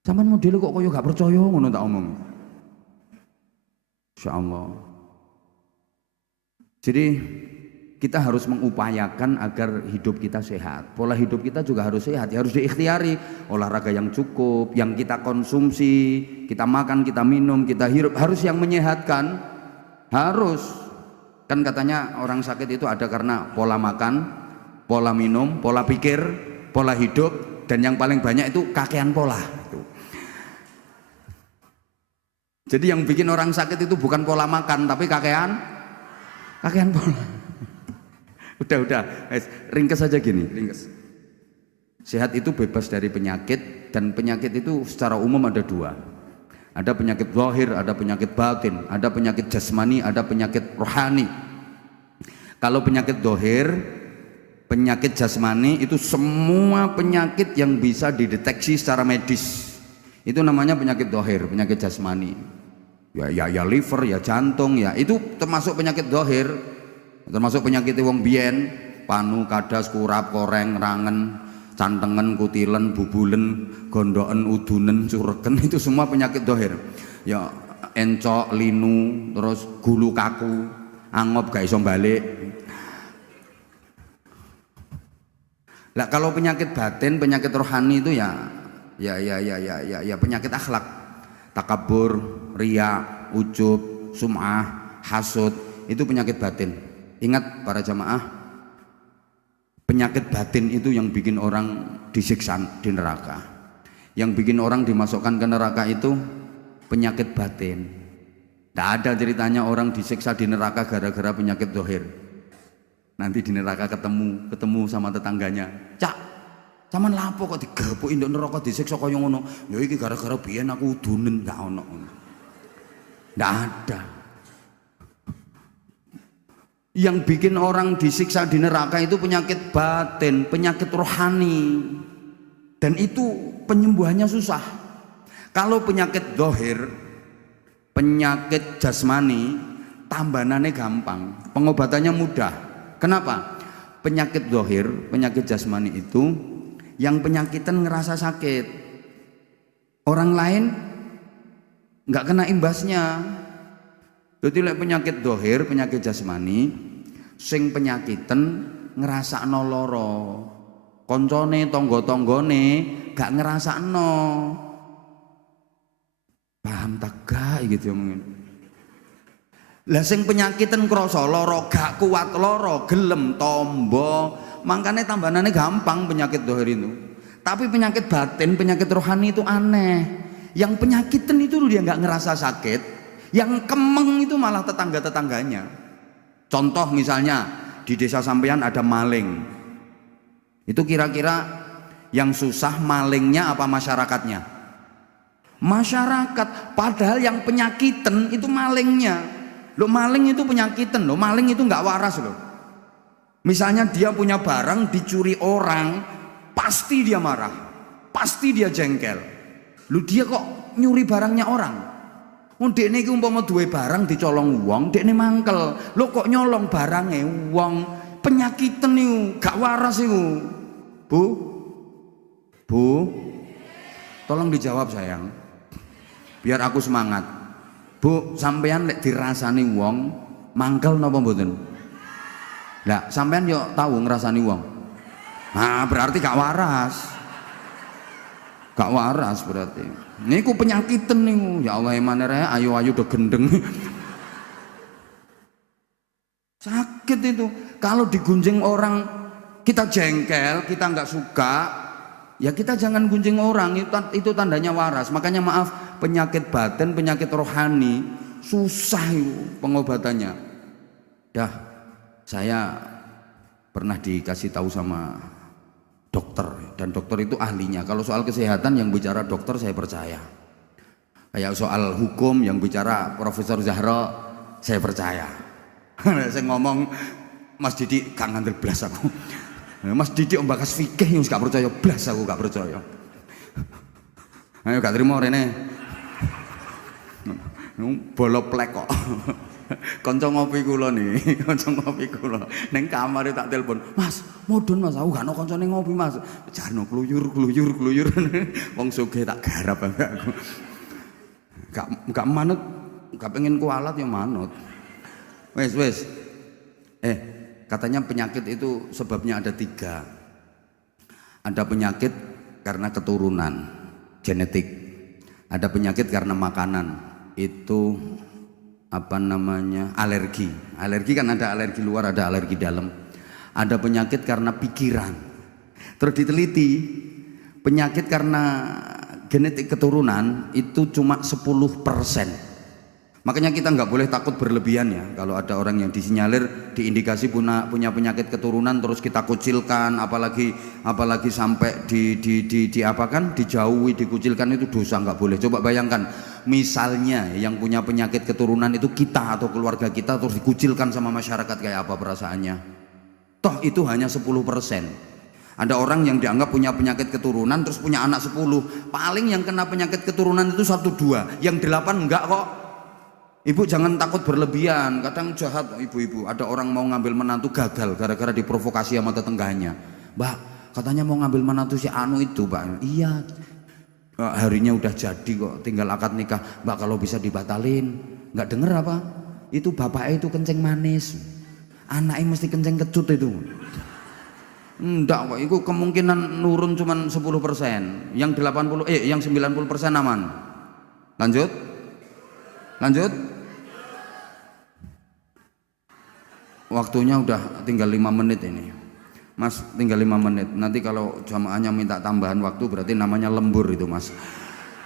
Sampeyan model kok koyo gak percaya ngono tak omong. Insyaallah. Jadi kita harus mengupayakan agar hidup kita sehat. Pola hidup kita juga harus sehat, ya harus diikhtiari. Olahraga yang cukup, yang kita konsumsi, kita makan, kita minum, kita hirup harus yang menyehatkan. Harus. Kan katanya orang sakit itu ada karena pola makan, pola minum, pola pikir, pola hidup, dan yang paling banyak itu kakean pola. Jadi yang bikin orang sakit itu bukan pola makan, tapi kakean pola. Udah, ringkes aja gini, ringkes. Sehat itu bebas dari penyakit, dan penyakit itu secara umum ada 2. Ada penyakit zahir, ada penyakit batin, ada penyakit jasmani, ada penyakit rohani. Kalau penyakit zahir, penyakit jasmani itu semua penyakit yang bisa dideteksi secara medis. Itu namanya penyakit zahir, penyakit jasmani. Ya liver, ya jantung, ya itu termasuk penyakit zahir. Termasuk penyakit wong biyen, panu, kadas, kurap, koreng, rangen, cantengen, kutilen, bubulen, gondoken, udunen, sureken, itu semua penyakit zahir. Ya encok, linu, terus gulu kaku, angop gak iso balik. Lah kalau penyakit batin, penyakit rohani itu ya Ya penyakit akhlak. Takabur, riya, ujub, sum'ah, hasud, itu penyakit batin. Ingat para jamaah, penyakit batin itu yang bikin orang disiksa di neraka. Yang bikin orang dimasukkan ke neraka itu penyakit batin. Tidak ada ceritanya orang disiksa di neraka gara-gara penyakit dohir. Nanti di neraka ketemu sama tetangganya. Cak, sampean lapo kok digepuki ndok neraka disiksa kaya ngono? Ya iki gara-gara biyen aku udunen, ndak ono. Ndak ada. Yang bikin orang disiksa di neraka itu penyakit batin, penyakit rohani. Dan itu penyembuhannya susah. Kalau penyakit dohir, penyakit jasmani, tambanannya gampang, pengobatannya mudah. Kenapa? Penyakit dohir, penyakit jasmani itu yang penyakitan ngerasa sakit, orang lain nggak kena imbasnya. Jadi penyakit dohir, penyakit jasmani, sing penyakitan ngerasa loro, koncone, tonggo-tonggone gak ngerasa no. Paham tak gak gitu mungkin. Lah sing penyakitan krasa loro, gak kuat loro, gelem tombo, makanya tambanannya gampang penyakit dohir itu. Tapi penyakit batin, penyakit rohani itu aneh. Yang penyakitan itu dia nggak ngerasa sakit, yang kemeng itu malah tetangga-tetangganya. Contoh misalnya di desa sampean ada maling, itu kira-kira yang susah malingnya apa masyarakatnya? Masyarakat. Padahal yang penyakitan itu malingnya. Lo maling itu penyakitan, lo maling itu nggak waras lo. Misalnya dia punya barang dicuri orang, pasti dia marah, pasti dia jengkel. Lo dia kok nyuri barangnya orang? Dekne iki umpama duwe barang dicolong wong, dekne mangkel. Lo kok nyolong barangnya wong? Penyakitan niku, gak waras iku. Bu, tolong dijawab sayang, biar aku semangat. Bu, sampean lek dirasani wong mangkel napa mboten? Lah, sampean yo tahu ngrasani wong. Nah, berarti gak waras. Gak waras berarti. Niku penyakitan niku. Ya Allah, emane rek ayu-ayu do gendeng. Sakit itu. Kalau digunjing orang kita jengkel, kita nggak suka, ya kita jangan gunjing orang, itu tandanya waras. Makanya maaf, penyakit batin, penyakit rohani susah itu pengobatannya. Dah, saya pernah dikasih tahu sama dokter, dan dokter itu ahlinya. Kalau soal kesehatan yang bicara dokter saya percaya. Kayak soal hukum yang bicara Profesor Zahra saya percaya. Saya ngomong Mas Didi gak ngandel blas aku. Mas Didi ombakas fikih wis gak percaya blas, aku gak percaya. Ayo gak terima rene. Boloplek kok. Kanca ngopi kula nih, kanca ngopi kula. Ning kamare tak telepon, "Mas, mudhun Mas, aku gak ono kancane ngopi Mas." Jano kluyur. Wong sugih tak garap aku. Gak manut, gak pengen kualat ya manut. Wes. Katanya penyakit itu sebabnya ada 3. Ada penyakit karena keturunan, genetik. Ada penyakit karena makanan, itu apa namanya, alergi. Alergi kan ada alergi luar, ada alergi dalam. Ada penyakit karena pikiran. Terus diteliti, penyakit karena genetik keturunan itu cuma 10%. Makanya kita nggak boleh takut berlebihan ya. Kalau ada orang yang disinyalir diindikasi punya penyakit keturunan terus kita kucilkan, apalagi sampai dijauhi, dikucilkan, itu dosa, nggak boleh. Coba bayangkan, misalnya yang punya penyakit keturunan itu kita atau keluarga kita, terus dikucilkan sama masyarakat, kayak apa perasaannya? Toh itu hanya 10%. Ada orang yang dianggap punya penyakit keturunan terus punya anak 10, paling yang kena penyakit keturunan itu 1-2, yang 8 enggak kok. Ibu jangan takut berlebihan, kadang jahat ibu-ibu. Ada orang mau ngambil menantu gagal gara-gara diprovokasi sama tetangganya. "Mbak, katanya mau ngambil menantu si Anu itu, Mbak." "Iya, harinya udah jadi kok, tinggal akad nikah." "Mbak, kalau bisa dibatalin." "Nggak denger apa? Itu bapaknya itu kenceng manis, anaknya mesti kenceng kecut itu." Enggak kok, itu kemungkinan nurun cuman 10%. Yang 90% aman. Lanjut. Lanjut. Waktunya udah tinggal 5 menit ini. Mas, tinggal 5 menit. Nanti kalau jamaahnya minta tambahan waktu berarti namanya lembur itu, Mas.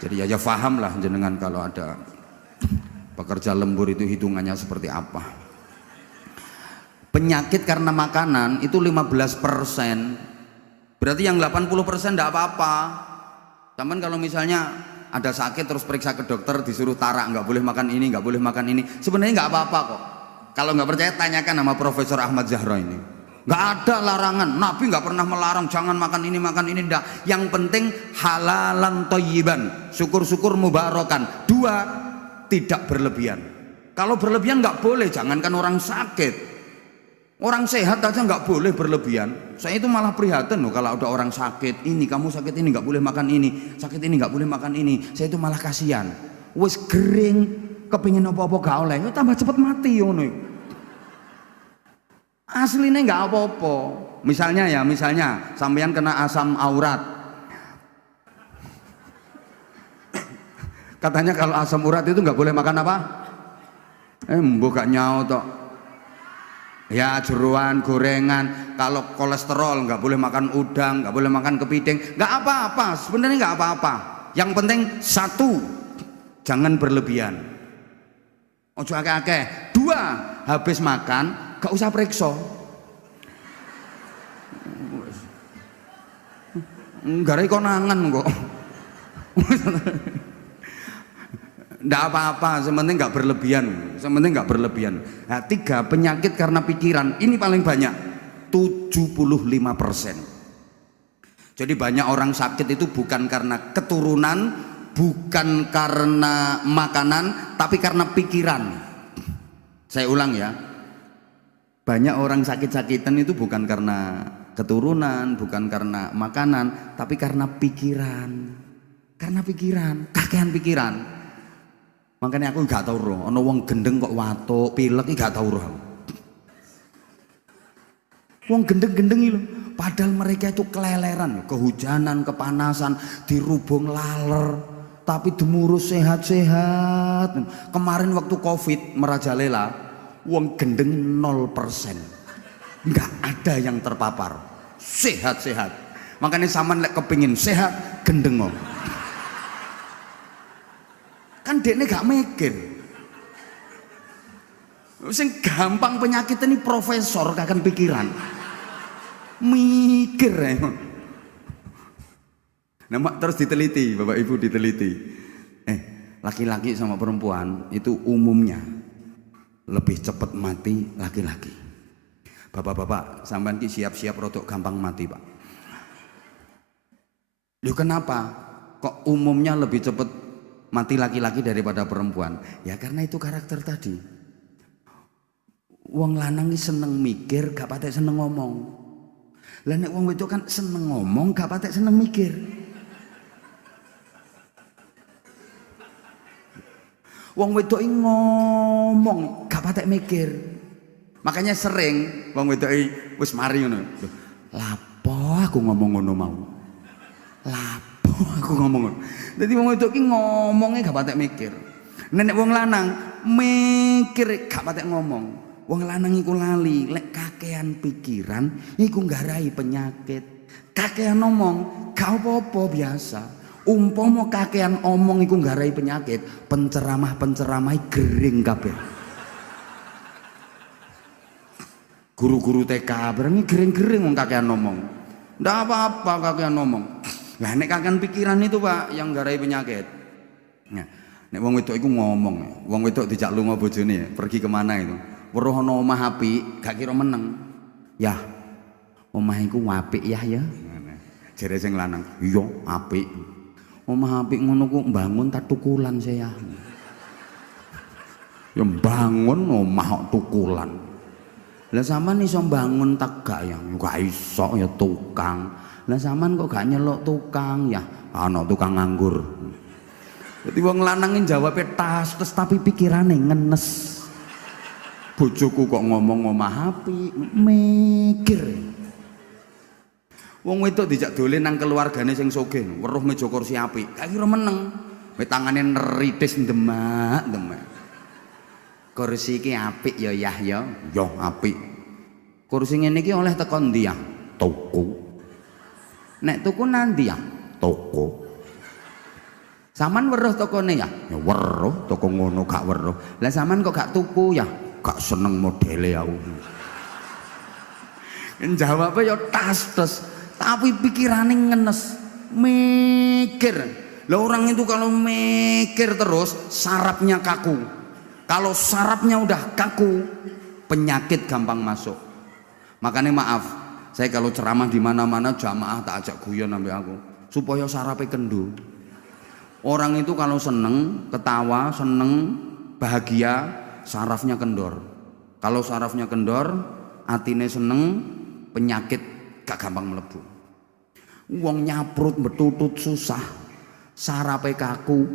Jadi ya paham lah jenengan kalau ada pekerja lembur itu hitungannya seperti apa. Penyakit karena makanan itu 15%. Berarti yang 80% enggak apa-apa. Cuman kalau misalnya ada sakit terus periksa ke dokter disuruh tarak, nggak boleh makan ini, nggak boleh makan ini, sebenarnya nggak apa-apa kok. Kalau nggak percaya tanyakan sama Profesor Ahmad Zahra ini. Nggak ada larangan, Nabi nggak pernah melarang jangan makan ini enggak. Yang penting halalan thayyiban, syukur-syukur mubarakan. 2, tidak berlebihan. Kalau berlebihan nggak boleh, jangankan orang sakit. Orang sehat aja nggak boleh berlebihan. Saya itu malah prihatin loh kalau ada orang sakit. Ini kamu sakit ini nggak boleh makan ini, sakit ini nggak boleh makan ini. Saya itu malah kasihan. Wes kering, kepingin apa-apa gak oleh, tambah cepet mati ngono. Aslinya nggak apa-apa. Misalnya sampean kena asam urat. Katanya kalau asam urat itu nggak boleh makan apa? Mbok gak nyau tok. Ya jeruan, gorengan. Kalau kolesterol nggak boleh makan udang, nggak boleh makan kepiting, nggak apa-apa. Sebenarnya nggak apa-apa. Yang penting 1, jangan berlebihan. Ojo akeh-akeh. 2, habis makan gak usah periksa. Garai konangan kok. Nggak apa-apa, sementing nggak berlebihan. Nah, 3, penyakit karena pikiran, ini paling banyak, 75%. Jadi banyak orang sakit itu bukan karena keturunan, bukan karena makanan, tapi karena pikiran. Saya ulang ya, banyak orang sakit-sakitan itu bukan karena keturunan, bukan karena makanan, tapi karena pikiran. Kakehan pikiran. Makanya aku gak tau roh, ono wong gendeng kok watuk, pilek gak tau roh. Wong gendeng-gendeng itu, padahal mereka itu keleleran, kehujanan, kepanasan, dirubung laler, tapi demurus sehat-sehat. Kemarin waktu Covid merajalela, wong gendeng 0%, nggak ada yang terpapar, sehat-sehat. Makanya sampean lek kepingin sehat, gendeng. Kan dekne gak mikir. Sing gampang penyakit ini profesor kakan pikiran. Mikir ya. Nah, terus diteliti, Bapak Ibu diteliti. Laki-laki sama perempuan itu umumnya lebih cepat mati laki-laki. Bapak-bapak, sampean ki siap-siap rodok gampang mati, Pak. Loh kenapa? Kok umumnya lebih cepat mati laki-laki daripada perempuan? Ya karena itu karakter tadi. Wong lanang ini seneng mikir, gak patek seneng ngomong. Lah nek wong wedok kan seneng ngomong, gak patek seneng mikir. Wong wedok ini ngomong, gak patek mikir. Makanya sering wong wedok ini wis mari ngono. Lapo aku ngomong ngono mau. Lapo aku ngomong ngono. Jadi wong wedok ki ngomongnya gak patek mikir. Nenek wong lanang mikir gak patek ngomong. Wong lanang iku lali, lek kakean pikiran iku nggarai penyakit. Kakean ngomong gak apa-apa biasa. Umpama kakean omong iku nggarai penyakit, penceramah-penceramah gering kabeh. Guru-guru TK bareng gering-gering wong kakean ngomong. Ndak apa-apa kakean ngomong. Lah nek kakean pikiran itu Pak yang nggarai penyakit. Nah, nek wong wedok iku ngomong, wong wedok dijak lunga bojone pergi kemana itu. Weruh ana omah apik, gak kira meneng. Ya, omah iku apik ya. Jare sing lanang, iya apik. Omah apik ngono ku mbangun tak tukulan saya. Ya mbangun omah kok tukulan. Lah sampean iso mbangun tak gak ya? Gak iso ya tukang. Lah sampean kok gak nyeluk tukang ya? Ana tukang nganggur. Dadi wong lanang jawabe tas tapi pikirane ngenes. Bojoku kok ngomong omah apik, mikir. Wong wedok dijak dolen nang keluargane sing sugih, weruh meja kursi apik. Gak kira meneng. Tangane neritis ndemak-ndemak. Kursi iki apik ya Yahya. Ya apik. Kursi ngene iki oleh teko ndi ya? Toko. Nek tuku nandi ya? Toko. Saman weruh tokone ya? Ya weruh, toko ngono gak weruh. Lah saman kok gak tuku ya? Gak seneng modele aku. Jawabnya ya tas-tas. Tapi pikirannya ngenes, mikir. Lah orang itu kalau mikir terus sarafnya kaku. Kalau sarafnya udah kaku, penyakit gampang masuk. Makanya maaf, saya kalau ceramah di mana-mana jamaah tak ajak guyon sampai aku supaya sarafnya kendu. Orang itu kalau seneng, ketawa, seneng, bahagia, sarafnya kendor. Kalau sarafnya kendor, atine seneng, penyakit gak gampang mlebu. Wong nyaprut betutut susah, sarape kaku,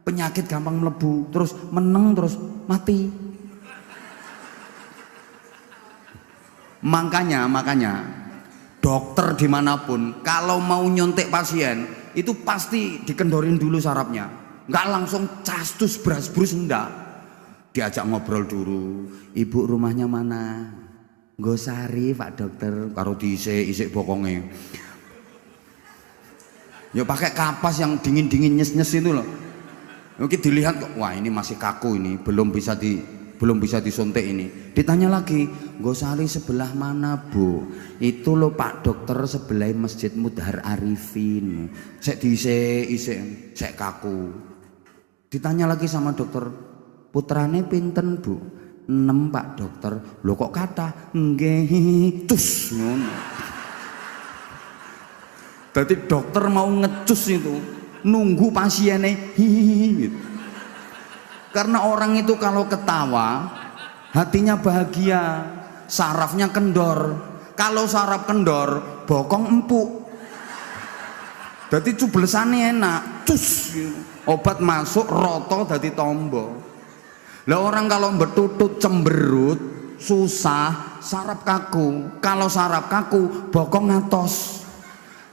penyakit gampang mlebu, terus meneng terus mati. Makanya dokter dimanapun kalau mau nyontek pasien itu pasti dikendorin dulu sarafnya, nggak langsung castus brasbrus, enggak. Diajak ngobrol dulu, ibu rumahnya mana? Gosari Pak Dokter, karo diisik bokonge. Ya pakai kapas yang dingin nyes itu loh. Mungkin dilihat kok, wah ini masih kaku ini, belum bisa disuntik ini. Ditanya lagi, Gosari sebelah mana Bu? Itu loh Pak Dokter sebelah Masjid Mudhar Arifin. Sek diisik sek kaku. Ditanya lagi sama dokter, putrane pinten Bu? 6 Pak Dokter. Loh kok kata nggih cus ngono. Berarti dokter mau ngecus itu nunggu pasiennya gitu. Karena orang itu kalau ketawa hatinya bahagia, sarafnya kendor. Kalau saraf kendor bokong empuk. Berarti cublesannya enak, cus gitu. Obat masuk roto dadi tombo. Lah orang kalau betutut cemberut susah, saraf kaku. Kalau saraf kaku bokong ngatos,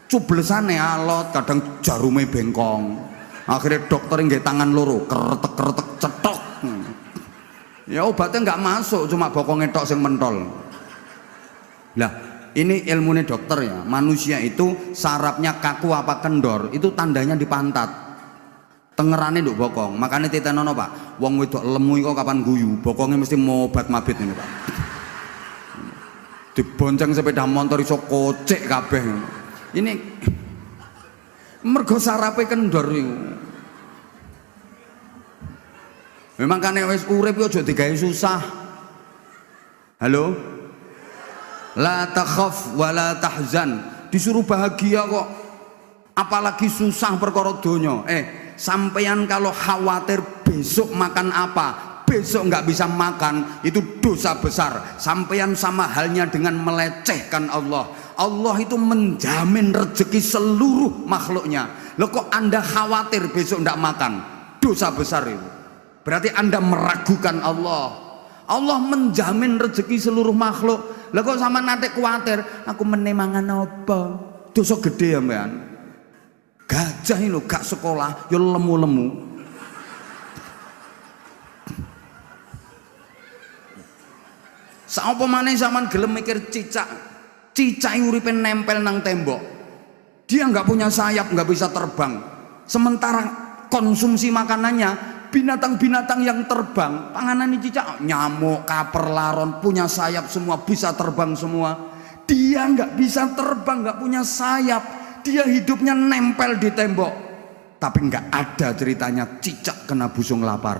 cublesane alot, kadang jarume bengkong. Akhirnya dokter nggih tangan loro keretek cetok. Ya obatnya nggak masuk, cuma bokongnya tok sing mentol. Lah ini ilmunya dokter ya. Manusia itu sarafnya kaku apa kendor itu tandanya di pantat. Tengerane nduk bokong, makanya titenono Pak, wong wedok lemu kok kapan guyu, bokongnya mesti mobat mabit ini Pak. Dibonceng sepeda motor iso kocek kabeh. Ini mergo sarape kendor iku. Memang kane wis urip yo aja digawe susah. Halo? La takhaf wa la tahzan. Disuruh bahagia kok. Apalagi susah perkara donya. Sampeyan kalau khawatir besok makan apa, besok nggak bisa makan, itu dosa besar. Sampeyan sama halnya dengan melecehkan Allah. Allah itu menjamin rezeki seluruh makhluknya. Loh kok Anda khawatir besok nggak makan? Dosa besar itu. Berarti Anda meragukan Allah. Allah menjamin rezeki seluruh makhluk. Loh kok sama nanti khawatir, aku menemangan apa? Dosa gede ya mbak. Gajah ini gak sekolah, ya lemu-lemu. Sapa maneh zaman gelem mikir cicak. Cicak uripe nempel nang tembok. Dia nggak punya sayap, nggak bisa terbang. Sementara konsumsi makanannya binatang-binatang yang terbang. Panganan cicak, nyamuk, kaper, laron, punya sayap semua, bisa terbang semua. Dia nggak bisa terbang, nggak punya sayap. Dia hidupnya nempel di tembok, tapi nggak ada ceritanya cicak kena busung lapar.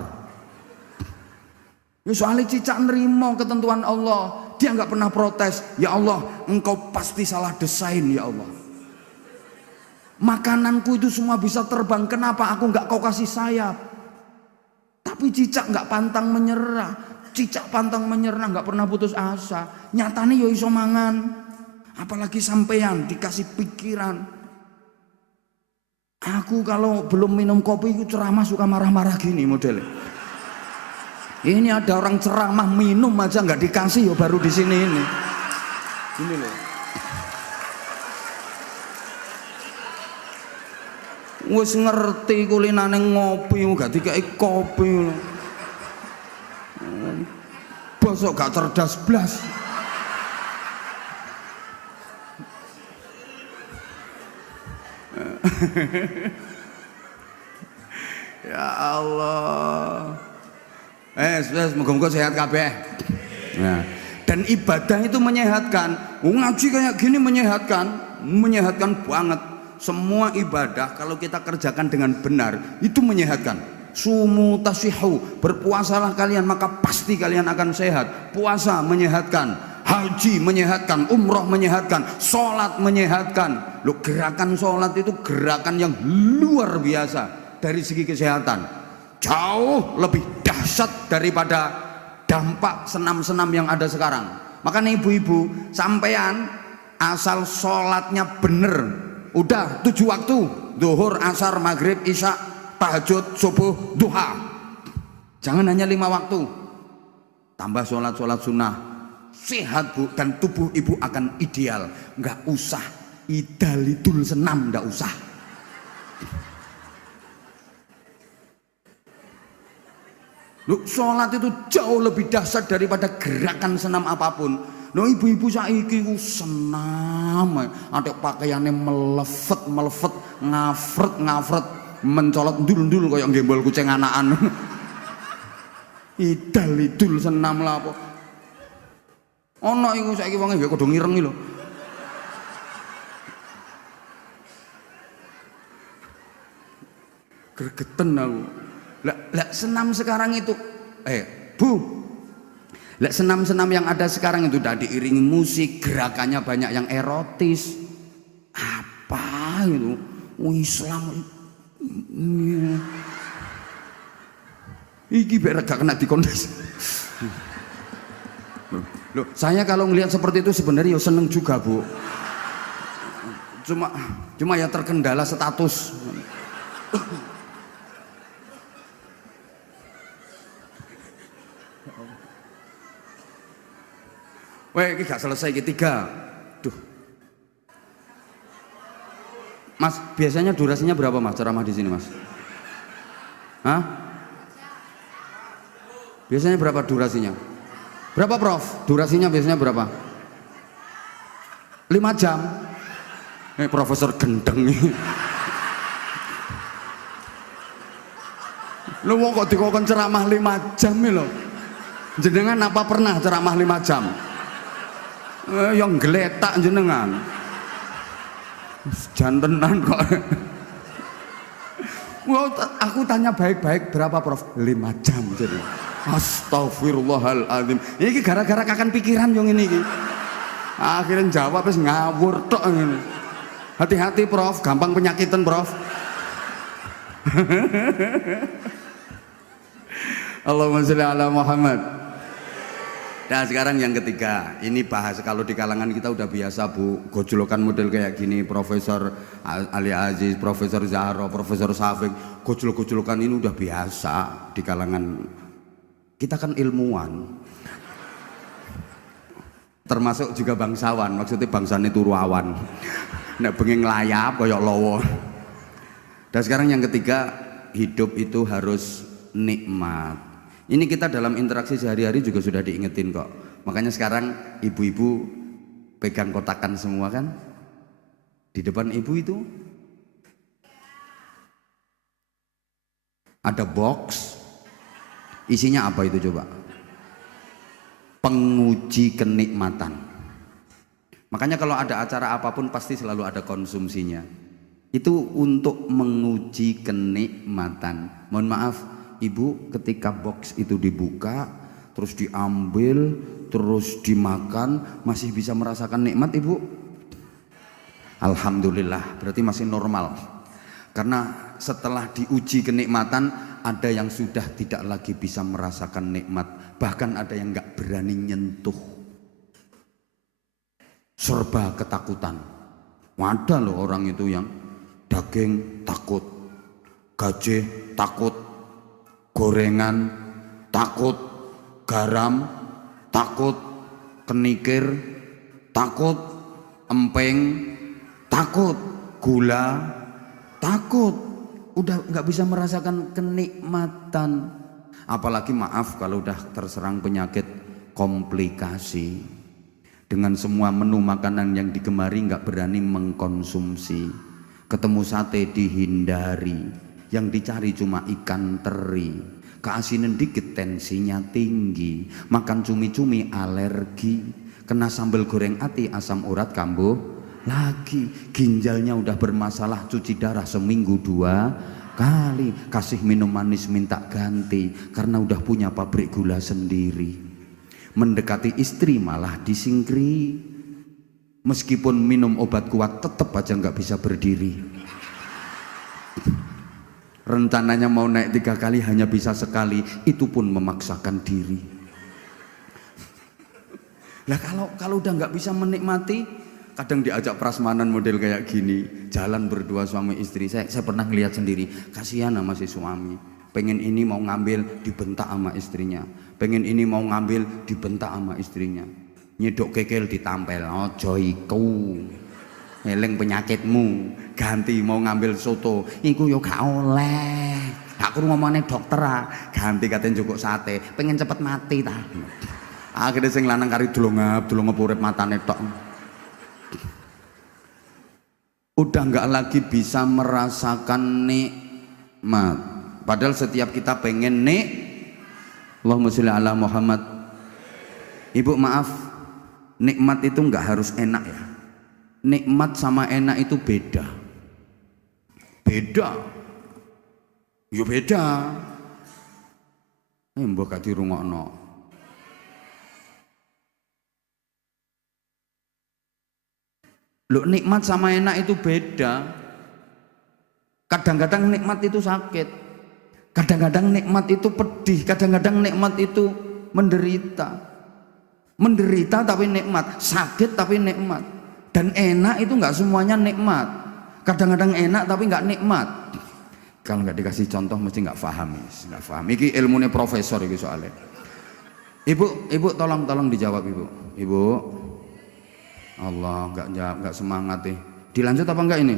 Ya soalnya cicak nerimo ketentuan Allah, dia nggak pernah protes. Ya Allah, engkau pasti salah desain ya Allah. Makananku itu semua bisa terbang, kenapa aku nggak kau kasih sayap? Tapi cicak nggak pantang menyerah, cicak pantang menyerah, nggak pernah putus asa. Nyatane yo iso mangan. Apalagi sampean dikasih pikiran. Aku kalau belum minum kopi itu ceramah suka marah-marah gini modelnya. Ini ada orang ceramah minum aja nggak dikasih ya baru di sini ini. Ini loh. Wis ngerti kulinane ngopi gak dikai kopi lho. Bosok gak cerdas blas. Ya Allah. Moga-moga sehat kabeh. Nah, dan ibadah itu menyehatkan. Ngaji kayak gini menyehatkan banget. Semua ibadah kalau kita kerjakan dengan benar itu menyehatkan. Sumu tasihu, berpuasalah kalian maka pasti kalian akan sehat. Puasa menyehatkan, haji menyehatkan, umroh menyehatkan, sholat menyehatkan. Loh, gerakan sholat itu gerakan yang luar biasa dari segi kesehatan, jauh lebih dahsyat daripada dampak senam-senam yang ada sekarang. Makanya ibu-ibu sampean asal sholatnya bener, udah 7 waktu, zuhur, asar, maghrib, isya, tahajud, subuh, duha. Jangan hanya 5 waktu. Tambah sholat-sholat sunnah. Sehat bu, dan tubuh ibu akan ideal. Nggak usah idalidul senam, nggak usah. Loh, sholat itu jauh lebih dahsyat daripada gerakan senam apapun. Loh, ibu-ibu saiki ku senam, ada pakaiannya melefet, ngafret, mencolot ndul-ndul kayak gembol kucing anakan. Idal-idul senam lah apa. Ono iku saiki wong nggih kudu ngireng lho. Gregeten aku. Lah senam sekarang itu Bu, lah senam-senam yang ada sekarang itu udah diiringi musik, gerakannya banyak yang erotis. Apa itu? Islam iki biar gak kena dikondes. Loh, saya kalau ngelihat seperti itu sebenarnya seneng juga bu. Cuma ya terkendala status. Weh, ini gak selesai ketiga. Duh. Mas, biasanya durasinya berapa mas ceramah di sini mas? Hah? Biasanya berapa durasinya? Berapa prof? Durasinya biasanya berapa? 5 jam. Profesor gendeng nih. Lu mau kok dikokon ceramah 5 jam nih lo? Jenengan apa pernah ceramah 5 jam? Yang geletak jenengan. Jantenan kok. Aku tanya baik-baik berapa prof? 5 jam jadi. Astagfirullahaladzim. Ini gara-gara kakan pikiran yang ini. Akhirnya jawab terus ngawur tok ini. Hati-hati prof, gampang penyakitan prof. Allahumma sholli ala Muhammad. Nah sekarang yang ketiga, ini bahas kalau di kalangan kita udah biasa bu, gojlokan model kayak gini, Profesor Ali Aziz, Profesor Zahro, Profesor Safik, gojlok-gojlokan ini udah biasa di kalangan kita kan ilmuwan, termasuk juga bangsawan, maksudnya bangsane turu awan, nek bengi nglayap koyok lowo. Dan sekarang yang ketiga, hidup itu harus nikmat. Ini kita dalam interaksi sehari-hari juga sudah diingetin kok. Makanya sekarang ibu-ibu pegang kotakan semua kan. Di depan ibu itu ada box. Isinya apa itu coba? Penguji kenikmatan. Makanya kalau ada acara apapun pasti selalu ada konsumsinya. Itu untuk menguji kenikmatan. Mohon maaf, ibu, ketika box itu dibuka, terus diambil, terus dimakan, masih bisa merasakan nikmat ibu? Alhamdulillah, berarti masih normal. Karena setelah diuji kenikmatan, ada yang sudah tidak lagi bisa merasakan nikmat. Bahkan ada yang gak berani nyentuh. Serba ketakutan. Ada loh orang itu yang daging takut, gajah takut, gorengan takut, garam takut, kenikir takut, emping, takut, gula, takut. Udah nggak bisa merasakan kenikmatan. Apalagi maaf kalau udah terserang penyakit komplikasi. Dengan semua menu makanan yang digemari nggak berani mengkonsumsi. Ketemu sate dihindari. Yang dicari cuma ikan teri. Keasinan dikit tensinya tinggi. Makan cumi-cumi alergi. Kena sambal goreng ati asam urat kambuh lagi. Ginjalnya udah bermasalah, cuci darah seminggu 2 kali. Kasih minum manis minta ganti karena udah punya pabrik gula sendiri. Mendekati istri malah disingkiri. Meskipun minum obat kuat tetap aja nggak bisa berdiri. Rencananya mau naik 3 kali hanya bisa sekali. Itu pun memaksakan diri. Lah kalau udah nggak bisa menikmati, kadang diajak prasmanan model kayak gini, jalan berdua suami istri. Saya pernah ngelihat sendiri, kasihan sama si suami. Pengen ini mau ngambil dibentak sama istrinya, pengen ini mau ngambil dibentak sama istrinya. Nyedok kekel ditampel, ojo iku, eling penyakitmu. Ganti mau ngambil soto, iku yo gak oleh. Aku ngomongnya dokter, ganti katanya jukuk sate, pengen cepet mati ta. Akhirnya sing lanang kari dulungap urip matane tok. Udah nggak lagi bisa merasakan nikmat. Padahal setiap kita pengen Allahumma sholli ala Muhammad. Ibu maaf, nikmat itu nggak harus enak ya. Nikmat sama enak itu beda. Beda. Yo beda. Mbok gak dirungokno. Loh, nikmat sama enak itu beda. Kadang-kadang nikmat itu sakit. Kadang-kadang nikmat itu pedih. Kadang-kadang nikmat itu menderita. Menderita tapi nikmat. Sakit tapi nikmat. Dan enak itu nggak semuanya nikmat. Kadang-kadang enak tapi nggak nikmat. Kalau nggak dikasih contoh mesti nggak paham. Nggak paham. Ini ilmunya profesor ini soalnya. Ibu tolong dijawab ibu. Ibu. Allah nggak semangat deh. Dilanjut apa enggak ini?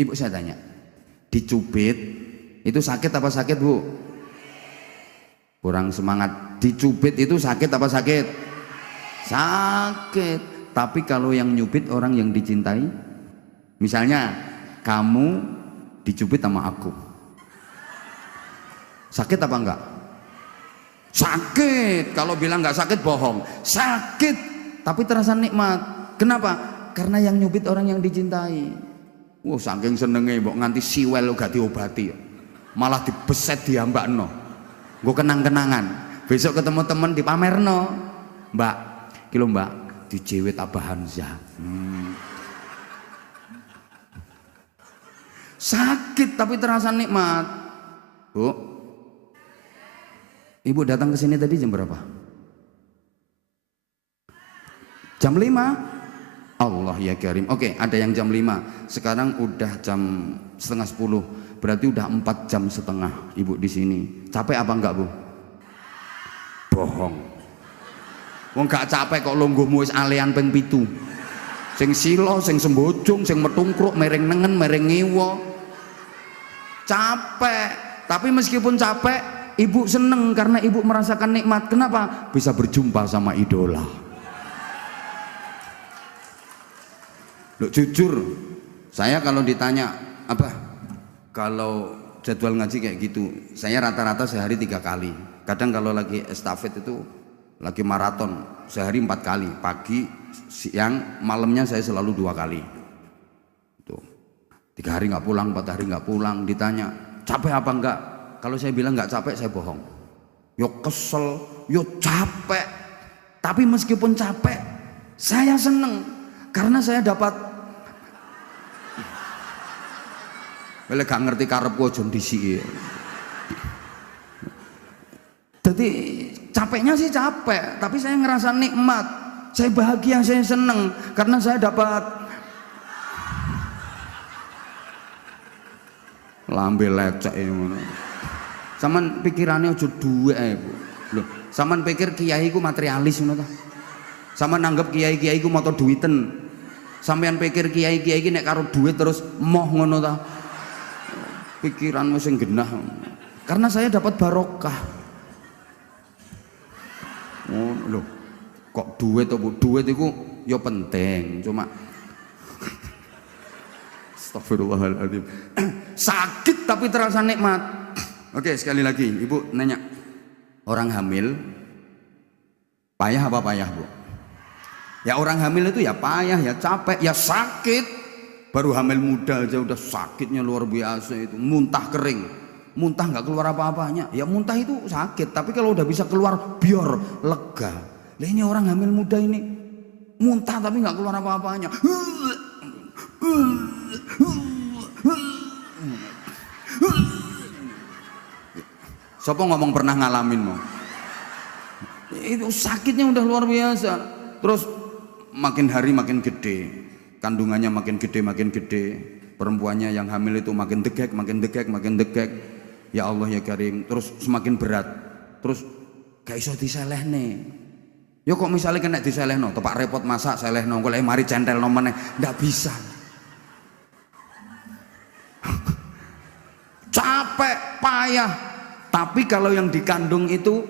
Ibu saya tanya, dicubit itu sakit apa sakit bu? Kurang semangat. Dicubit itu sakit apa sakit? Sakit. Tapi kalau yang nyubit orang yang dicintai, misalnya kamu dicubit sama aku, sakit apa enggak? Sakit. Kalau bilang nggak sakit bohong. Sakit tapi terasa nikmat. Kenapa? Karena yang nyubit orang yang dicintai. Saking senenge mbok nganti siwel gak diobati. Malah dibeset diambakno. Nggo kenang-kenangan. Besok ketemu temen dipamerno. Mbak, iki lho Mbak, dijewet Abah Hamzah. Sakit tapi terasa nikmat. Bu, ibu datang ke sini tadi jam berapa? Jam 5? Allah ya Karim. Oke, ada yang jam 5. Sekarang udah jam setengah 10. Berarti udah 4 jam setengah ibu di sini. Capek apa enggak bu? Bohong. Wong gak capek kok lungguhmu wis alean ping 7. Sing silo, sing sembojong, sing metungkruk, mereng nengen, mereng ngiwo. Capek. Tapi meskipun capek, ibu seneng karena ibu merasakan nikmat. Kenapa? Bisa berjumpa sama idola. Loh, jujur, saya kalau ditanya apa, kalau jadwal ngaji kayak gitu, saya rata-rata sehari 3 kali. Kadang kalau lagi estafet itu, lagi maraton, sehari 4 kali. Pagi, siang, malamnya saya selalu 2 kali. Tuh, 3 hari nggak pulang, 4 hari nggak pulang. Ditanya, capek apa enggak? Kalau saya bilang nggak capek, saya bohong. Yo kesel, yo capek. Tapi meskipun capek, saya seneng karena saya dapat. Boleh gak ngerti karepku aja ndisiki. Jadi capeknya sih capek, tapi saya ngerasa nikmat. Saya bahagia, saya seneng karena saya dapat lambe lecek ngono. Saman pikirannya aja duwe ae, Bu. Lho, saman pikir kiai ku materialis ngono ta? Sama nanggep kiai-kiai ku moto duiten. Sampean pikir kiai-kiai iki nek karo duit terus moh ngono ta? Pikiranmu sing genah. Karena saya dapat barokah. Oh, loh. Kok duit to, Bu? Duit itu ya penting, cuma astagfirullahaladzim. Sakit tapi terasa nikmat. Oke, sekali lagi, Ibu nanya. Orang hamil payah apa payah, Bu? Ya orang hamil itu ya payah, ya capek, ya sakit. Baru hamil muda aja udah sakitnya luar biasa itu, muntah kering, muntah nggak keluar apa-apanya. Ya muntah itu sakit, tapi kalau udah bisa keluar biar lega. Nah ini orang hamil muda ini muntah tapi nggak keluar apa-apanya. Siapa ngomong pernah ngalamin mau? Itu sakitnya udah luar biasa. Terus makin hari makin gede, kandungannya makin gede, perempuannya yang hamil itu makin degek, makin degek. Ya Allah ya Karim, terus semakin berat, terus gak iso diselehne. Ya kok misalnya kena diselehno, tepak repot masak selehno, kok mari centelno meneh, ndak bisa. Capek, payah. Tapi kalau yang dikandung itu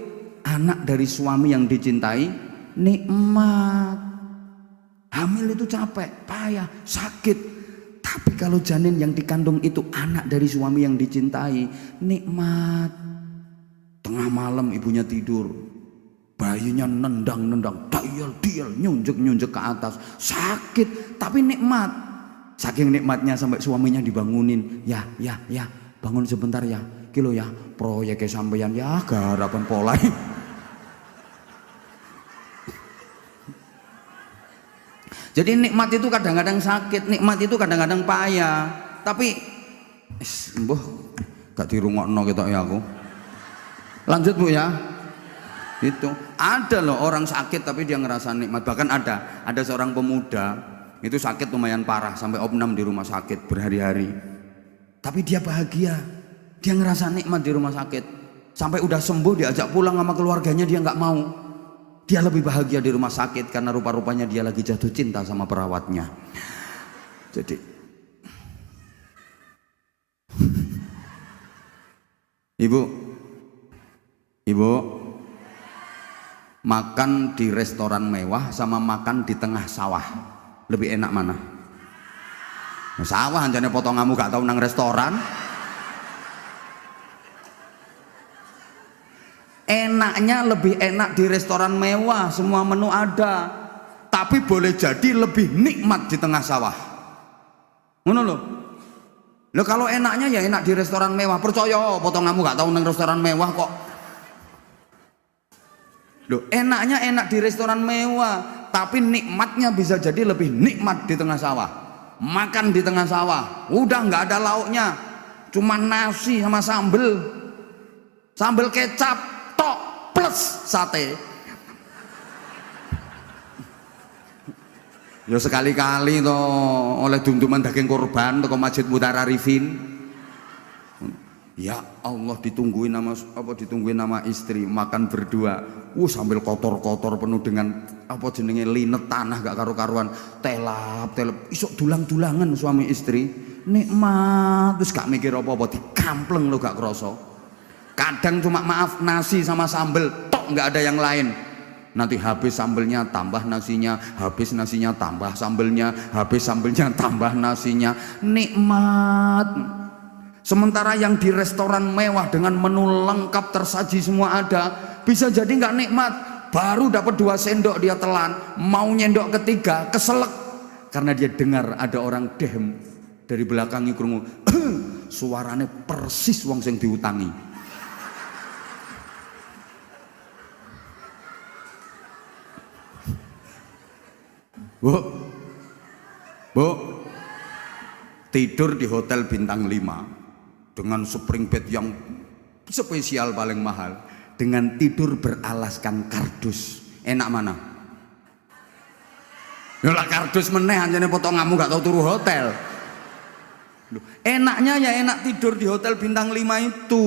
anak dari suami yang dicintai, nikmat. Hamil itu capek, payah, sakit. Tapi kalau janin yang dikandung itu anak dari suami yang dicintai, nikmat. Tengah malam ibunya tidur, bayinya nendang, dial, nyunjuk ke atas, sakit tapi nikmat. Saking nikmatnya sampai suaminya dibangunin, ya, bangun sebentar ya, kilo ya, proyeknya sampeyan ya, garapan polai. Jadi nikmat itu kadang-kadang sakit, nikmat itu kadang-kadang payah. Tapi mbah gak dirungokno ketok ya aku. Lanjut Bu ya. Itu ada loh orang sakit tapi dia ngerasa nikmat. Bahkan ada seorang pemuda itu sakit lumayan parah sampai opnam di rumah sakit berhari-hari. Tapi dia bahagia. Dia ngerasa nikmat di rumah sakit. Sampai udah sembuh diajak pulang sama keluarganya dia nggak mau. Dia lebih bahagia di rumah sakit karena rupa-rupanya dia lagi jatuh cinta sama perawatnya. Jadi Ibu makan di restoran mewah sama makan di tengah sawah lebih enak mana? Nah, sawah anjane potonganmu gak tahu nang restoran. Enaknya lebih enak di restoran mewah, semua menu ada. Tapi boleh jadi lebih nikmat di tengah sawah. Ngono lho. Loh kalau enaknya ya enak di restoran mewah, percaya potonganmu gak tahu nang restoran mewah kok. Loh enaknya enak di restoran mewah, tapi nikmatnya bisa jadi lebih nikmat di tengah sawah. Makan di tengah sawah, udah nggak ada lauknya, cuma nasi sama sambel kecap tok plus sate. Ya sekali-kali toh oleh dum-duman daging korban toko Masjid Mutara Arifin. Ya Allah ditungguin nama istri makan berdua. Sambil kotor-kotor penuh dengan apa jenenge linet tanah gak karu-karuan, telap isok dulang-dulangan suami istri. Nikmat terus gak mikir apa-apa, dikampleng lo gak kroso. Kadang cuma maaf nasi sama sambel tok nggak ada yang lain. Nanti habis sambelnya tambah nasinya, habis nasinya tambah sambelnya, habis sambelnya tambah nasinya. Nikmat. Sementara yang di restoran mewah dengan menu lengkap tersaji semua ada, bisa jadi nggak nikmat. Baru dapat 2 sendok dia telan, mau nyendok ketiga keselek karena dia dengar ada orang dehem dari belakang krungu. Suaranya persis wong sing diutangi. Bu, tidur di hotel bintang 5 dengan spring bed yang spesial paling mahal, dengan tidur beralaskan kardus, enak mana? Yolah kardus meneh anjane potonganmu gak tau turu hotel. Loh, enaknya ya enak tidur di hotel bintang 5 itu,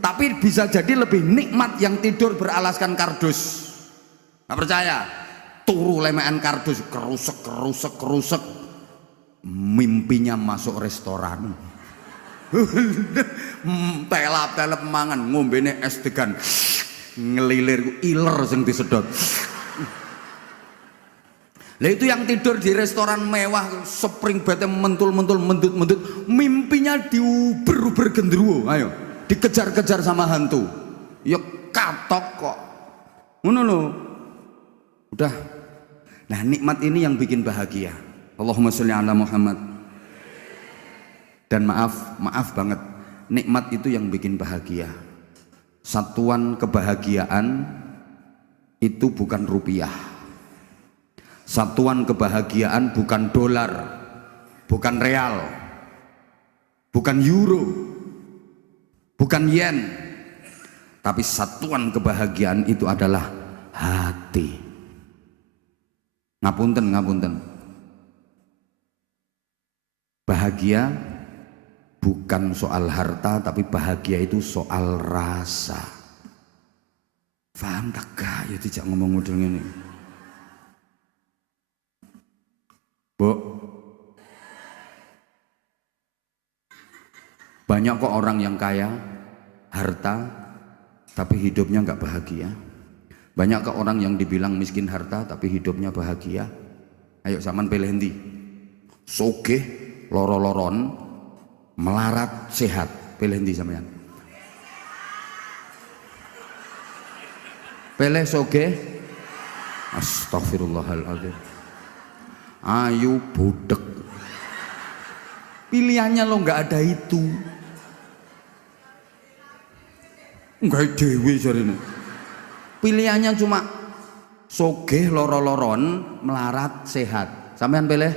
tapi bisa jadi lebih nikmat yang tidur beralaskan kardus. Gak percaya? turu lemekan kardus kerusek. Mimpinya masuk restoran. Telap-telap mangan, ngombene es degan. Ngelilir iler sing disedot. Lah itu yang tidur di restoran mewah, spring bed mentul-mentul, mendut-mendut, mimpinya diuber-uber genderuwo, ayo, dikejar-kejar sama hantu. Ya katok kok. Ngono lho. Udah. Nah, nikmat ini yang bikin bahagia. Allahumma sholli ala Muhammad. Dan maaf banget, nikmat itu yang bikin bahagia. Satuan kebahagiaan itu bukan rupiah. Satuan kebahagiaan bukan dolar, bukan real, bukan euro, bukan yen, tapi satuan kebahagiaan itu adalah hati. Ngapunten. Bahagia bukan soal harta, tapi bahagia itu soal rasa. Paham tak gak? Ya tidak ngomong model ini. Bu, banyak kok orang yang kaya, harta, tapi hidupnya nggak bahagia. Banyak kok orang yang dibilang miskin harta, tapi hidupnya bahagia. Ayo zaman pilih endi? Sogeh, loro-loron, melarat, sehat. Pilih endi sampean? Pilih sogeh. Astagfirullahaladzim. Ayo budek. Pilihannya lo nggak ada itu. Nggak dewi jarine. Pilihannya cuma sogeh, loro-loron, melarat, sehat. Sampean pilih?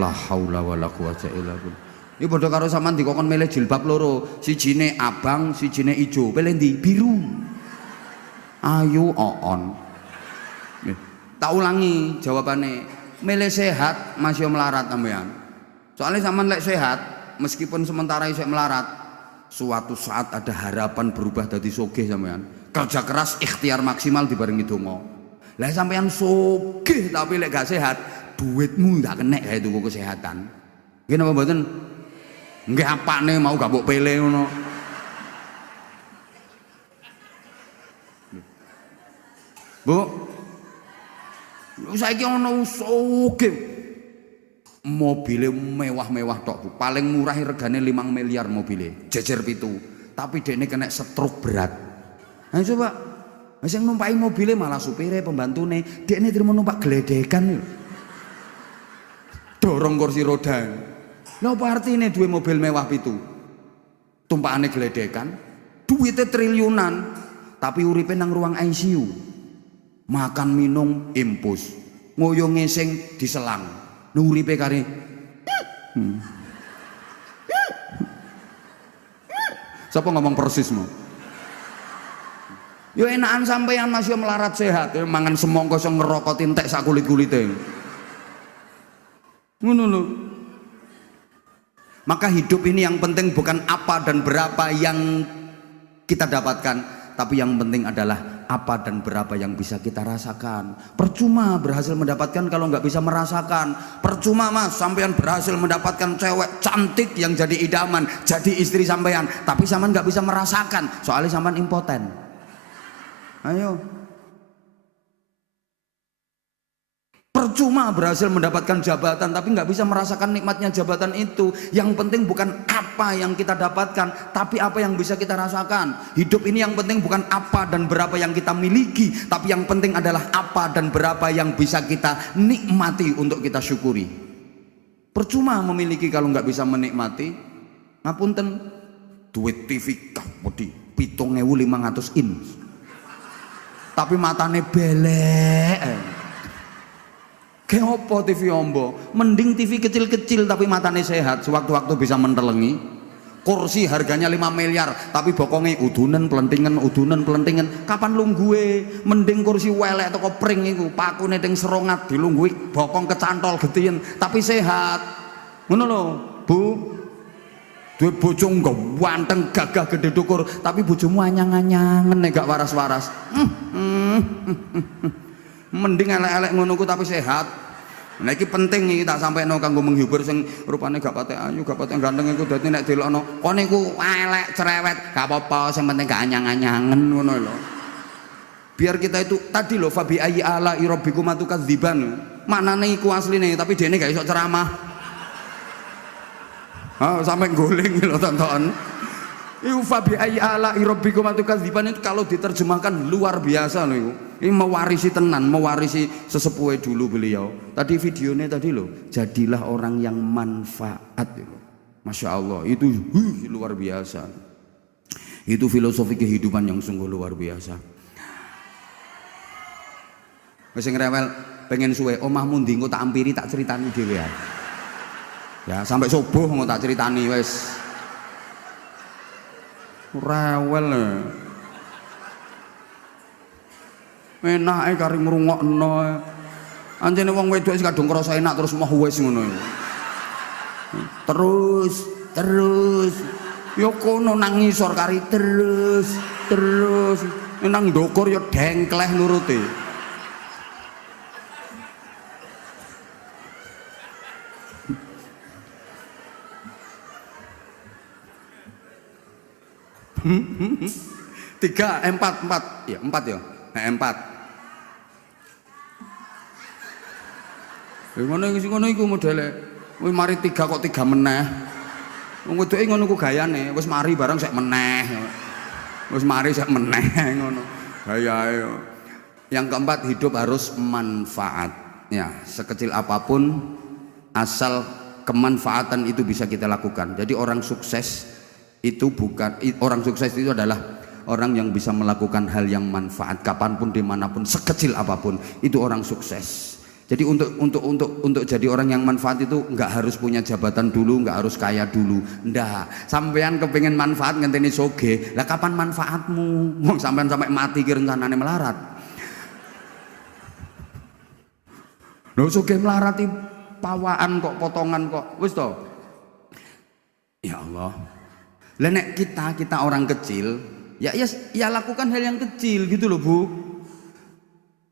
La haula wala quwata illa billah. Iki padha karo sampean dikokon milih jilbab loro, sijine abang, sijine ijo. Pilih ndi? Biru. Ayo oon. Tak ulangi jawabannya, milih sehat masih melarat sampean. Soalnya sampean lek sehat, meskipun sementara isih melarat, suatu saat ada harapan berubah dari sogeh sampean. Kerja keras ikhtiar maksimal dibarengi donga. Lah sampean sogeh tapi lek gak sehat, duitmu gak kena kayak tuku kesehatan. Nggih napa mboten? Nggih apane mau gak mbok pilih ngono. Bu, saiki ana sogeh mobile mewah-mewah tok Bu. Paling murah regane 5 miliar mobile, jejer pitu. Tapi dekne kena stroke berat. Nah coba, sing numpaki mobile malah supire, pembantune, dekne terima numpak gledekan. Dorong kursi roda. Lha apa artine duwe mobil mewah pitu? Tumpakane gledekan, duitnya triliunan, tapi uripe nang ruang ICU. Makan minum impus, ngoyo ngeseng diselang, nuripe kare. Siapa ngomong persismu? Yo enakan sampean masih melarat sehat, ya mangan semongko sing ngerokok entek sak kulit-kulite. Ngono lho. Maka hidup ini yang penting bukan apa dan berapa yang kita dapatkan, tapi yang penting adalah apa dan berapa yang bisa kita rasakan. Percuma berhasil mendapatkan kalau nggak bisa merasakan. Percuma mas sampean berhasil mendapatkan cewek cantik yang jadi idaman, jadi istri sampean, tapi sampean nggak bisa merasakan soalnya sampean impoten. Ayo. Percuma berhasil mendapatkan jabatan tapi nggak bisa merasakan nikmatnya jabatan itu. Yang penting bukan apa yang kita dapatkan, tapi apa yang bisa kita rasakan. Hidup ini yang penting bukan apa dan berapa yang kita miliki, tapi yang penting adalah apa dan berapa yang bisa kita nikmati untuk kita syukuri. Percuma memiliki kalau nggak bisa menikmati. Ngapunten, duit TV kapodi 7.500 inch, tapi matane belek. Kayak apa TV ombo? Mending TV kecil-kecil tapi matanya sehat, sewaktu-waktu bisa mentelengi. Kursi harganya 5 miliar tapi bokongnya udunan pelentingan. Kapan lungguhe? Mending kursi welek atau kopring itu, pakune teng serongat dilunggui bokong kecantol getien tapi sehat. Ngono lho, Bu. Duwe bojo ganteng gagah gede dukur tapi bojomu anyang-anyangen nek gak waras-waras. Mending elek-elek ngono ku tapi sehat. Nah iki penting iki tak sampeno kanggo menghibur sing rupane gak patek ayu, gak patek ganteng iku dadi nek delokno kene iku elek cerewet, gak apa-apa, sing penting gak anyang-anyangen ngono lho. Biar kita itu tadi lho fabi ayyi ala rabbikum atukadziban. Maknane iku asline tapi dene gak iso ceramah. Sampai guling lho tonton. Iku fabi ayyi ala rabbikum atukadziban itu kalau diterjemahkan luar biasa lho iku. Ini mewarisi tenan, mewarisi sesepuhe dulu beliau. Tadi videonya tadi loh, jadilah orang yang manfaat. Masya Allah, itu luar biasa. Itu filosofi kehidupan yang sungguh luar biasa. Wis ngrewel pengen suwe, omahmu ndi engko tak ampiri tak ceritani dhewe ya. Ya sampai subuh engko tak ceritani wis. Rewel. Enake kari ngrungokno. Anjene wong wedok wis kadung krasa enak terus mau wis ngono. Terus. Ya kono nang ngisor kari terus. Nang ndukur ya dengkleh nuruti. Tiga, empat ya, empat. Ngono iku modele. Wis mari tiga kok tiga meneh. Wong wedoke ngono ku gayane, wis mari bareng sek meneh. Wis mari sek meneh ngono. Gayae. Yang keempat, hidup harus manfaat. Ya, sekecil apapun asal kemanfaatan itu bisa kita lakukan. Jadi orang sukses itu adalah orang yang bisa melakukan hal yang manfaat kapanpun dimanapun sekecil apapun, itu orang sukses. Jadi untuk jadi orang yang manfaat itu nggak harus punya jabatan dulu, nggak harus kaya dulu, ndak. Sampean kepengen manfaat ngenteni soge, lah kapan manfaatmu? Mau sampean sampai mati ki rencanane melarat. Lho soge melarati pawaan kok, potongan kok, wis to. Ya Allah. Lah nek kita orang kecil, ya lakukan hal yang kecil gitu loh Bu.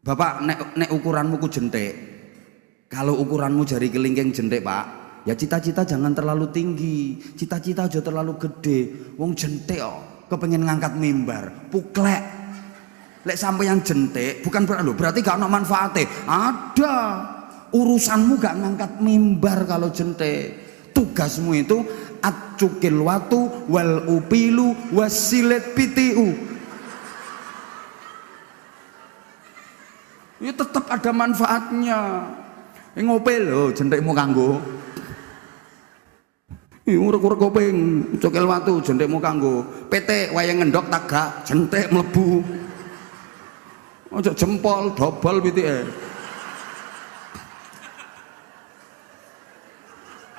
Bapak nek ukuranmu ku jentik. Kalau ukuranmu jari kelingking jentik Pak, ya cita-cita jangan terlalu tinggi, cita-cita aja terlalu gede. Wong jentik kok kepengen ngangkat mimbar, puklek. Lek sampai yang jentik bukan berarti gak ada manfaatnya. Ada. Urusanmu gak ngangkat mimbar kalau jentik. Tugasmu itu acukil watu wal upilu wasilet pitiu. Ya tetap ada manfaatnya. Ngopel lho jentikmu kanggo. Urek-urek kuping, cukil watu jentikmu kanggo. PT wayang ngendok tagak jentik mlebu. Ojo jempol dobol pitike.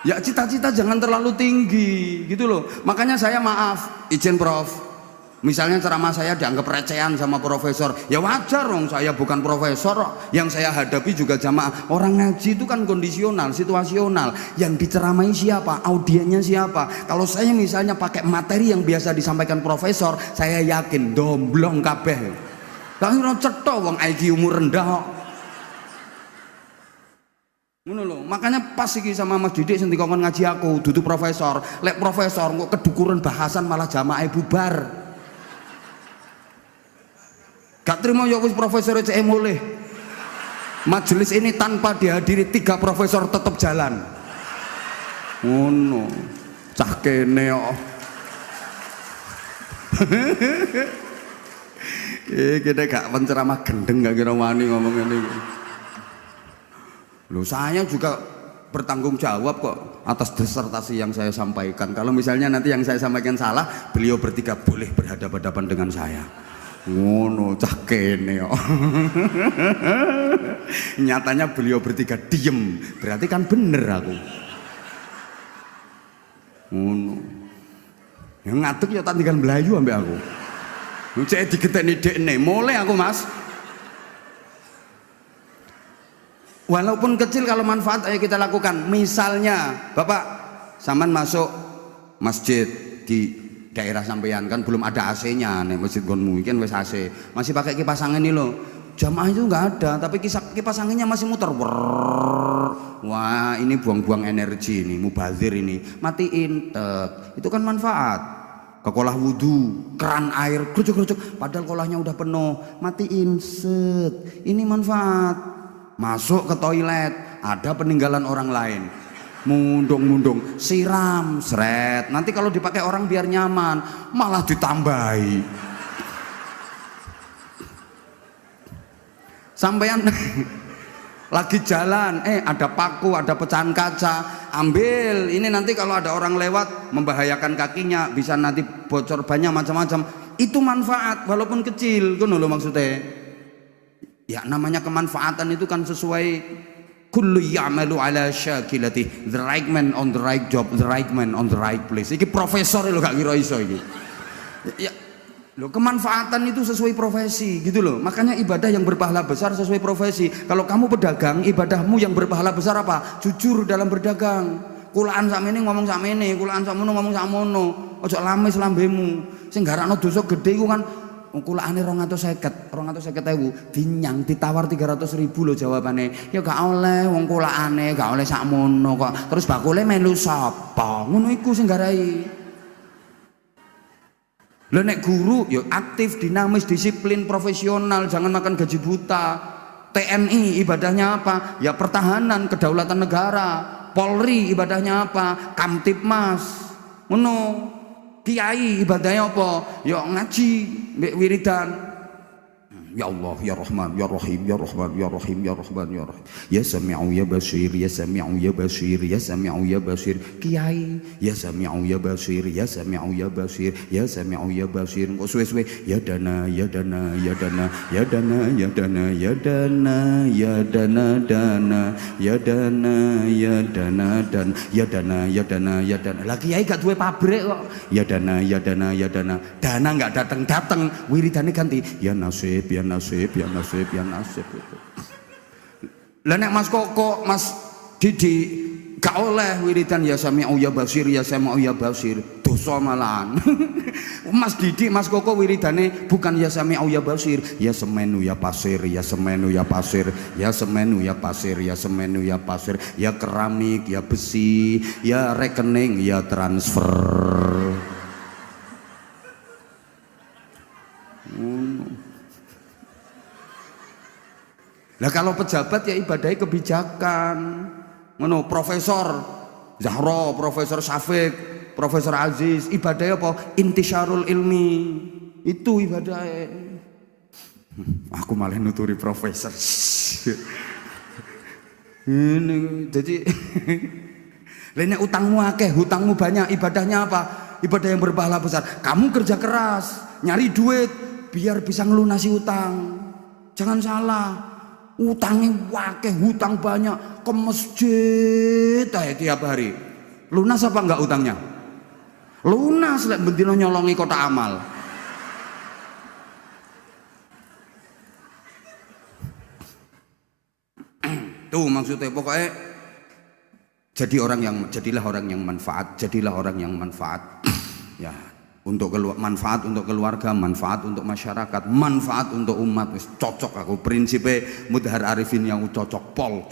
Ya cita-cita jangan terlalu tinggi gitu loh. Makanya saya maaf, izin Prof. Misalnya ceramah saya dianggap recehan sama profesor, ya wajar dong, saya bukan profesor, yang saya hadapi juga jamaah. Orang ngaji itu kan kondisional, situasional. Yang diceramai siapa, audiennya siapa. Kalau saya misalnya pakai materi yang biasa disampaikan profesor, saya yakin domblong kabeh. Tapi cetok wong IQ umur rendah kok. Makanya pas iki sama Mas Didik sing dikongkon ngaji aku, dudu profesor. Lek profesor kok kedukuran bahasan malah jamaah bubar. Gak terima ya wis profesor cek mulih. Majelis ini tanpa dihadiri 3 profesor tetap jalan. Ngono. Cah kene kok. Kita gak penceramah gendeng gak kira wani ngomong ini. Loh saya juga bertanggung jawab kok atas disertasi yang saya sampaikan. Kalau misalnya nanti yang saya sampaikan salah, beliau bertiga boleh berhadapan-hadapan dengan saya. Ngono cah kene kok. Nyatanya beliau bertiga diem, berarti kan bener aku. Ngono. Yang ngadeg ya tak tinggal melayu ambek aku. Cek digeteni dekne, mulai aku Mas. Walaupun kecil kalau manfaat ayo kita lakukan. Misalnya Bapak sampean masuk masjid di daerah sampean kan belum ada AC-nya nih masjid gonmu kan wis AC. Masih pakai kipas angin ini loh. Jamaah itu nggak ada, tapi kipas anginnya masih muter. Wah, ini buang-buang energi ini, mubazir ini. Matiin, itu kan manfaat. Ke kolah wudhu, keran air, kerucuk-kerucuk, padahal kolahnya udah penuh. Matiin, set. Ini manfaat. Masuk ke toilet, ada peninggalan orang lain. Mundung-mundung, siram, seret. Nanti kalau dipakai orang biar nyaman, malah ditambahi. Sampean lagi jalan, ada paku, ada pecahan kaca, ambil. Ini nanti kalau ada orang lewat membahayakan kakinya, bisa nanti bocor banyak macam-macam. Itu manfaat walaupun kecil, kan lho maksudnya. Ya namanya kemanfaatan itu kan sesuai kullu ya'malu ala syakilati. The right man on the right job, the right man on the right place. Iki profesor lho gak kira iso iki. Ya loh, kemanfaatan itu sesuai profesi gitu loh. Makanya ibadah yang berpahala besar sesuai profesi. Kalau kamu pedagang, ibadahmu yang berpahala besar apa? Jujur dalam berdagang. Kulaan sakmene ngomong sakmene, kulaan sakmono ngomong sakmono. Ojo lamis lambemu. Sing garakno dosa gede iku kan kulaane 250.000 dinyang ditawar 300.000 lho jawabane. Ya gak oleh wong kulaane, gak oleh sakmono kok. Terus bakule melu sapa? Ngono iku sing garai. Lah nek guru ya aktif, dinamis, disiplin, profesional, jangan makan gaji buta. TNI ibadahnya apa? Ya pertahanan, kedaulatan negara. Polri ibadahnya apa? Kamtipmas. Ngono. Kiai ibadahnya apa? Ya ngaji, mbek wiridan. Ya Allah, ya Rahman, ya Rahim, ya Rahman, ya Rahim, ya Rahman, ya Rahim. Ya Sami'u ya Basir, ya Sami'u ya Basir, ya Sami'u ya Basir. Kiai, ya Sami'u ya Basir, ya Sami'u ya Basir, ya Sami'u ya Basir. Kok suwe-suwe ya dana, ya dana, ya dana, ya dana, ya dana, ya dana, ya dana, dana, ya dana, ya dana, dan ya dana, ya dana, ya dana. Lah kiai gak duwe pabrik kok. Ya dana, ya dana, ya dana. Dana enggak datang-datang, wiridane ganti ya nasib, ya nasib, ya nasib, ya nasib itu. Lah nek Mas Koko, Mas Didi gak oleh wiridan ya Sami'u ya Basir, ya Sami'u ya Basir, dosa malahan. Mas Didi, Mas Koko wiridane bukan ya Sami'u ya Basir, ya semenu ya pasir, ya semenu ya pasir, ya semenu ya pasir, ya semenu ya pasir, ya keramik, ya besi, ya rekening, ya transfer. Lah kalau pejabat ya ibadahnya kebijakan. Ngono, Profesor Zahra, Profesor Syafiq, Profesor Aziz, ibadahnya apa? Intisyarul ilmi. Itu ibadahnya. Aku malah nuturi profesor. Ini jadi lainnya utangmu akeh, hutangmu banyak, ibadahnya apa? Ibadah yang berpahala besar. Kamu kerja keras, nyari duit biar bisa ngelunasi utang. Jangan salah. Utangnya wakeh, hutang banyak, ke masjid tiap hari. Lunas apa enggak utangnya? Lunas, lek bendino nyolongi kotak amal. Tuh maksudnya pokoknya jadilah orang yang manfaat, jadilah orang yang manfaat. Ya. Untuk manfaat untuk keluarga, manfaat untuk masyarakat, manfaat untuk umat. Cocok aku prinsipnya Mudhar Arifin yang cocok pol.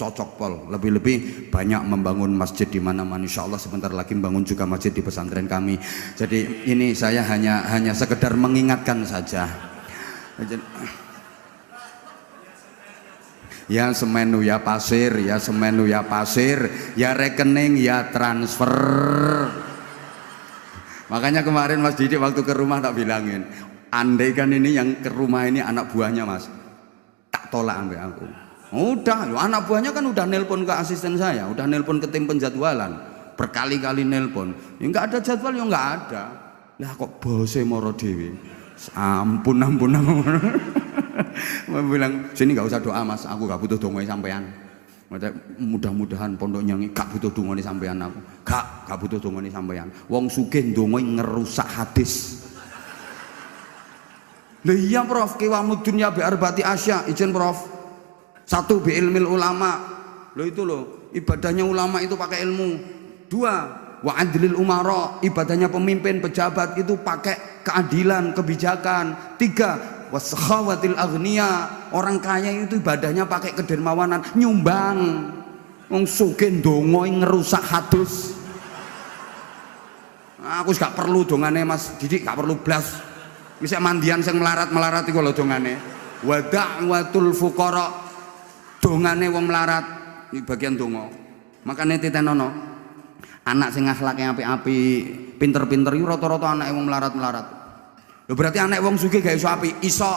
Lebih-lebih banyak membangun masjid di mana-mana. Insya Allah sebentar lagi membangun juga masjid di pesantren kami. Jadi ini saya hanya sekedar mengingatkan saja. Ya semenu ya pasir, ya semenu ya pasir, ya rekening ya transfer. Makanya kemarin Mas Didi waktu ke rumah tak bilangin, andai kan ini yang ke rumah ini anak buahnya Mas, tak tolak ambil aku. Udah, anak buahnya kan udah nelpon ke asisten saya, udah nelpon ke tim penjadwalan, berkali-kali nelpon. Ya nggak ada jadwal, ya nggak ada. Lah kok bose moro dewi. Ampun. Bilang sini nggak usah doa Mas, aku nggak butuh dongai sampean. Mudah-mudahan pondok nyanyi gak butuh dongane sampean aku. Gak butuh dongane sampean. Wong sugih ndonga ngerusak hadis. Lah iya Prof, qiwamud dunya bi arba'ati asya, izin Prof. Satu bi ilmil ulama. Loh itu loh, ibadahnya ulama itu pakai ilmu. Dua, wa adlil umara, ibadahnya pemimpin pejabat itu pakai keadilan, kebijakan. Tiga, wasakhawatil aghnia. Orang kaya itu ibadahnya pakai kedermawanan, nyumbang. Wong sugih ndonga ngerusak hadus. Aku gak perlu dongane Mas Didik, gak perlu blas. Wis mandian sing melarat-melarat iku lho dongane. Wa da'watul fuqara. Dongane wong melarat iki bagian donga. Makane titenono. Anak sing akhlake apik-apik, pinter-pinter iku rata-rata anake wong melarat-melarat. Lho berarti anak wong sugih gak iso apik. Iso.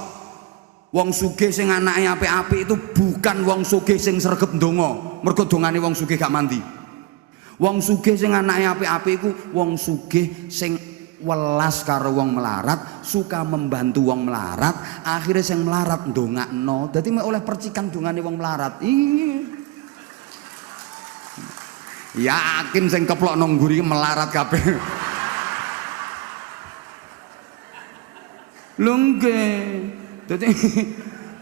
Wong sugih sing anake apik-apik itu bukan wong sugih sing sregep ndonga. Mergo dongane wong sugih gak mandi. Wong sugih sing anake apik-apik iku wong sugih sing welas karo wong melarat, suka membantu wong melarat, akhirnya sing melarat ndongakno. Dadi oleh percikan dongane wong melarat. Yakin sing keplok nang nguri melarat kabeh. Lho nggih. Dadi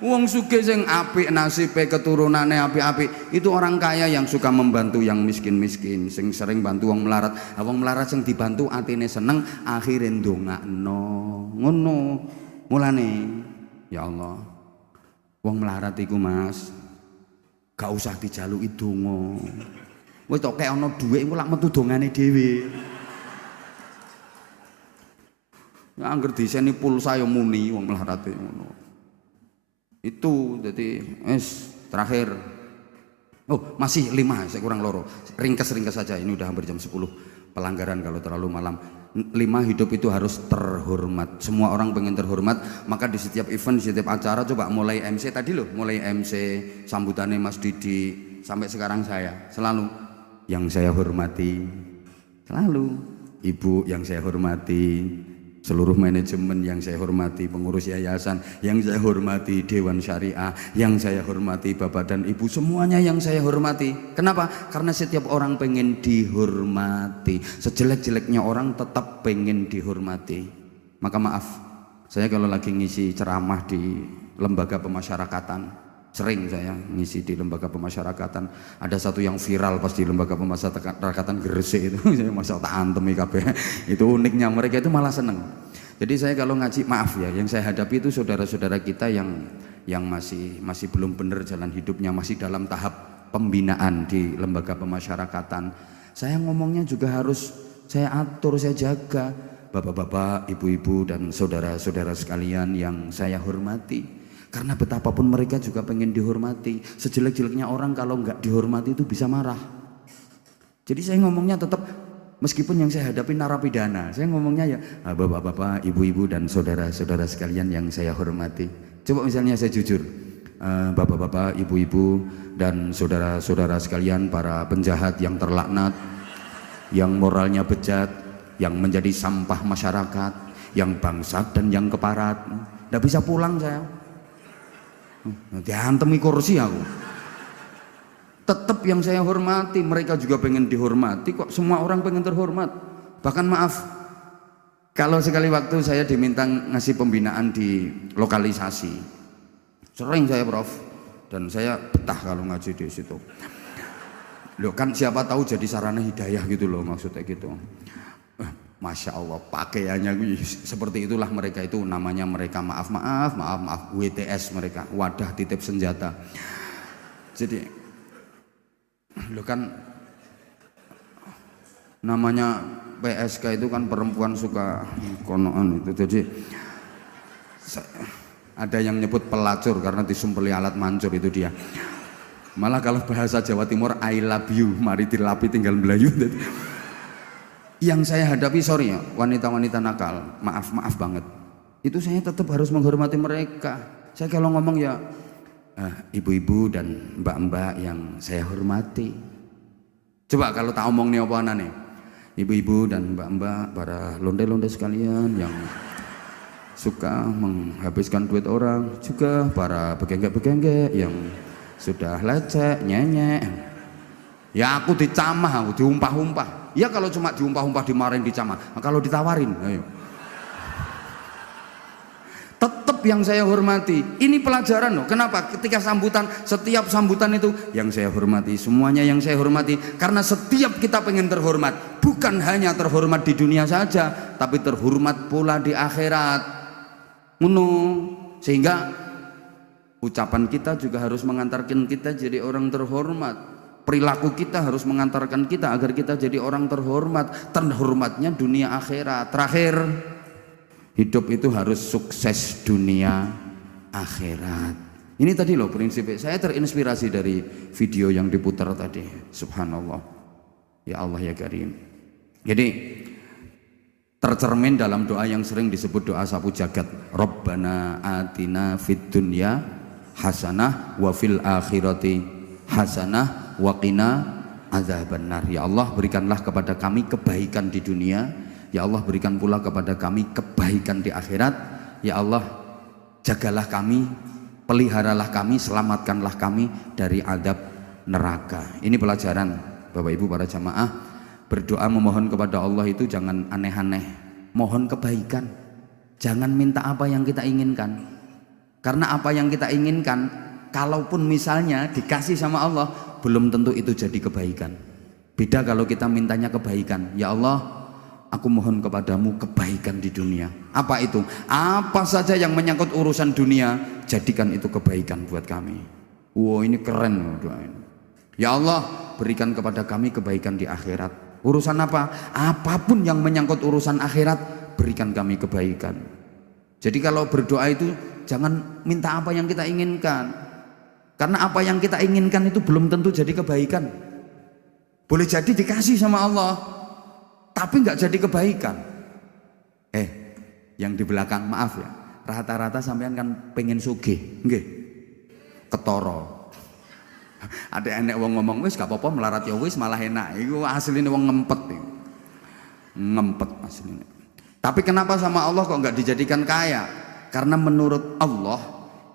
wong sugih sing apik nasibe keturunane apik-apik itu orang kaya yang suka membantu yang miskin-miskin, sing sering bantu wong melarat. Wong melarat sing dibantu atine seneng, akhire ndongakno. Ngono. Mulane ya Allah. Wong melarat iku Mas gak usah dijaluki donga. Wis tok kek ana dhuwit engko lak metu dongane dhewe. Ya angger diseni pulsa ya muni wong melarat ngono. Itu jadi terakhir. Oh masih 5, saya kurang loro. Ringkas-ringkas saja, ini udah hampir jam 10. Pelanggaran kalau terlalu malam. 5, hidup itu harus terhormat. Semua orang pengen terhormat. Maka di setiap event, di setiap acara coba mulai MC tadi loh. Mulai MC sambutannya Mas Didi sampai sekarang saya selalu yang saya hormati. Selalu Ibu yang saya hormati, seluruh manajemen yang saya hormati, pengurus yayasan yang saya hormati, Dewan Syariah yang saya hormati, Bapak dan Ibu semuanya yang saya hormati. Kenapa? Karena setiap orang pengen dihormati. Sejelek-jeleknya orang tetap pengen dihormati. Maka maaf, saya kalau lagi ngisi ceramah di lembaga pemasyarakatan, sering saya ngisi di lembaga pemasyarakatan, ada satu yang viral pas di lembaga pemasyarakatan Gresik itu, saya masa tak antem IKB. Itu uniknya mereka itu malah seneng. Jadi saya kalau ngaji, maaf ya, yang saya hadapi itu saudara-saudara kita yang masih belum benar jalan hidupnya, masih dalam tahap pembinaan di lembaga pemasyarakatan. Saya ngomongnya juga harus saya atur, saya jaga. Bapak-bapak, ibu-ibu dan saudara-saudara sekalian yang saya hormati. Karena betapapun mereka juga pengen dihormati. Sejelek-jeleknya orang kalau nggak dihormati itu bisa marah. Jadi saya ngomongnya tetap, meskipun yang saya hadapi narapidana, saya ngomongnya ya bapak-bapak, ibu-ibu dan saudara-saudara sekalian yang saya hormati. Coba misalnya saya jujur, bapak-bapak, ibu-ibu dan saudara-saudara sekalian, para penjahat yang terlaknat, yang moralnya bejat, yang menjadi sampah masyarakat, yang bangsat dan yang keparat. Nggak bisa pulang saya. Diantemi kursi aku. Tetap yang saya hormati, mereka juga pengen dihormati kok. Semua orang pengen terhormat. Bahkan maaf, kalau sekali waktu saya diminta ngasih pembinaan di lokalisasi, sering saya Prof, dan saya betah kalau ngaji di situ. Loh kan siapa tahu jadi sarana hidayah gitu loh, maksudnya gitu. Masya Allah, pakaiannya seperti itulah mereka itu, namanya mereka maaf WTS mereka, wadah titip senjata. Jadi lo kan namanya PSK itu kan perempuan suka konoan itu. Jadi ada yang nyebut pelacur karena disumpeli alat mancur, itu dia. Malah kalau bahasa Jawa Timur I love you, mari dilapi tinggal Melayu. Yang saya hadapi, sorry ya, wanita-wanita nakal, maaf banget. Itu saya tetap harus menghormati mereka. Saya kalau ngomong ya ibu-ibu dan mbak-mbak yang saya hormati. Coba kalau tak omong nih apa nih, ibu-ibu dan mbak-mbak, para londe-londe sekalian yang suka menghabiskan duit orang, juga para begenggek-begenggek yang sudah lecek, nyenyek. Ya aku dicamah, aku diumpah-umpah. Ya kalau cuma diumpah-umpah, dimarahin, dicamah. Nah, kalau ditawarin, ayo. Tetap yang saya hormati. Ini pelajaran loh. Kenapa? Ketika sambutan, setiap sambutan itu yang saya hormati, semuanya yang saya hormati. Karena setiap kita pengen terhormat, bukan hanya terhormat di dunia saja, tapi terhormat pula di akhirat. Ngono. Sehingga ucapan kita juga harus mengantarkan kita jadi orang terhormat. Perilaku kita harus mengantarkan kita agar kita jadi orang terhormat. Terhormatnya dunia akhirat. Terakhir, hidup itu harus sukses dunia akhirat. Ini tadi loh prinsipnya. Saya terinspirasi dari video yang diputar tadi. Subhanallah. Ya Allah ya Karim. Jadi tercermin dalam doa yang sering disebut doa sapu jagat. Rabbana atina fid dunya hasanah wa fil akhirati hasanah wa qina adzabannar. Ya Allah, berikanlah kepada kami kebaikan di dunia. Ya Allah, berikan pula kepada kami kebaikan di akhirat. Ya Allah, jagalah kami, peliharalah kami, selamatkanlah kami dari adab neraka. Ini pelajaran Bapak Ibu para jamaah. Berdoa memohon kepada Allah itu jangan aneh-aneh. Mohon kebaikan. Jangan minta apa yang kita inginkan. Karena apa yang kita inginkan, kalaupun misalnya dikasih sama Allah, belum tentu itu jadi kebaikan. Beda kalau kita mintanya kebaikan. Ya Allah, aku mohon kepadamu kebaikan di dunia. Apa itu? Apa saja yang menyangkut urusan dunia, jadikan itu kebaikan buat kami. Wow, ini keren doa ini. Ya Allah, berikan kepada kami kebaikan di akhirat. Urusan apa? Apapun yang menyangkut urusan akhirat, berikan kami kebaikan. Jadi kalau berdoa itu jangan minta apa yang kita inginkan. Karena apa yang kita inginkan itu belum tentu jadi kebaikan. Boleh jadi dikasih sama Allah, tapi nggak jadi kebaikan. Yang di belakang, maaf ya, rata-rata sampean kan pengen sugih, nggih, ketoro. Ada enek wong ngomong wis gak apa-apa melarat ya wis malah enak. Iku asline wong ngempet iku. Ngempet asline. Tapi kenapa sama Allah kok nggak dijadikan kaya? Karena menurut Allah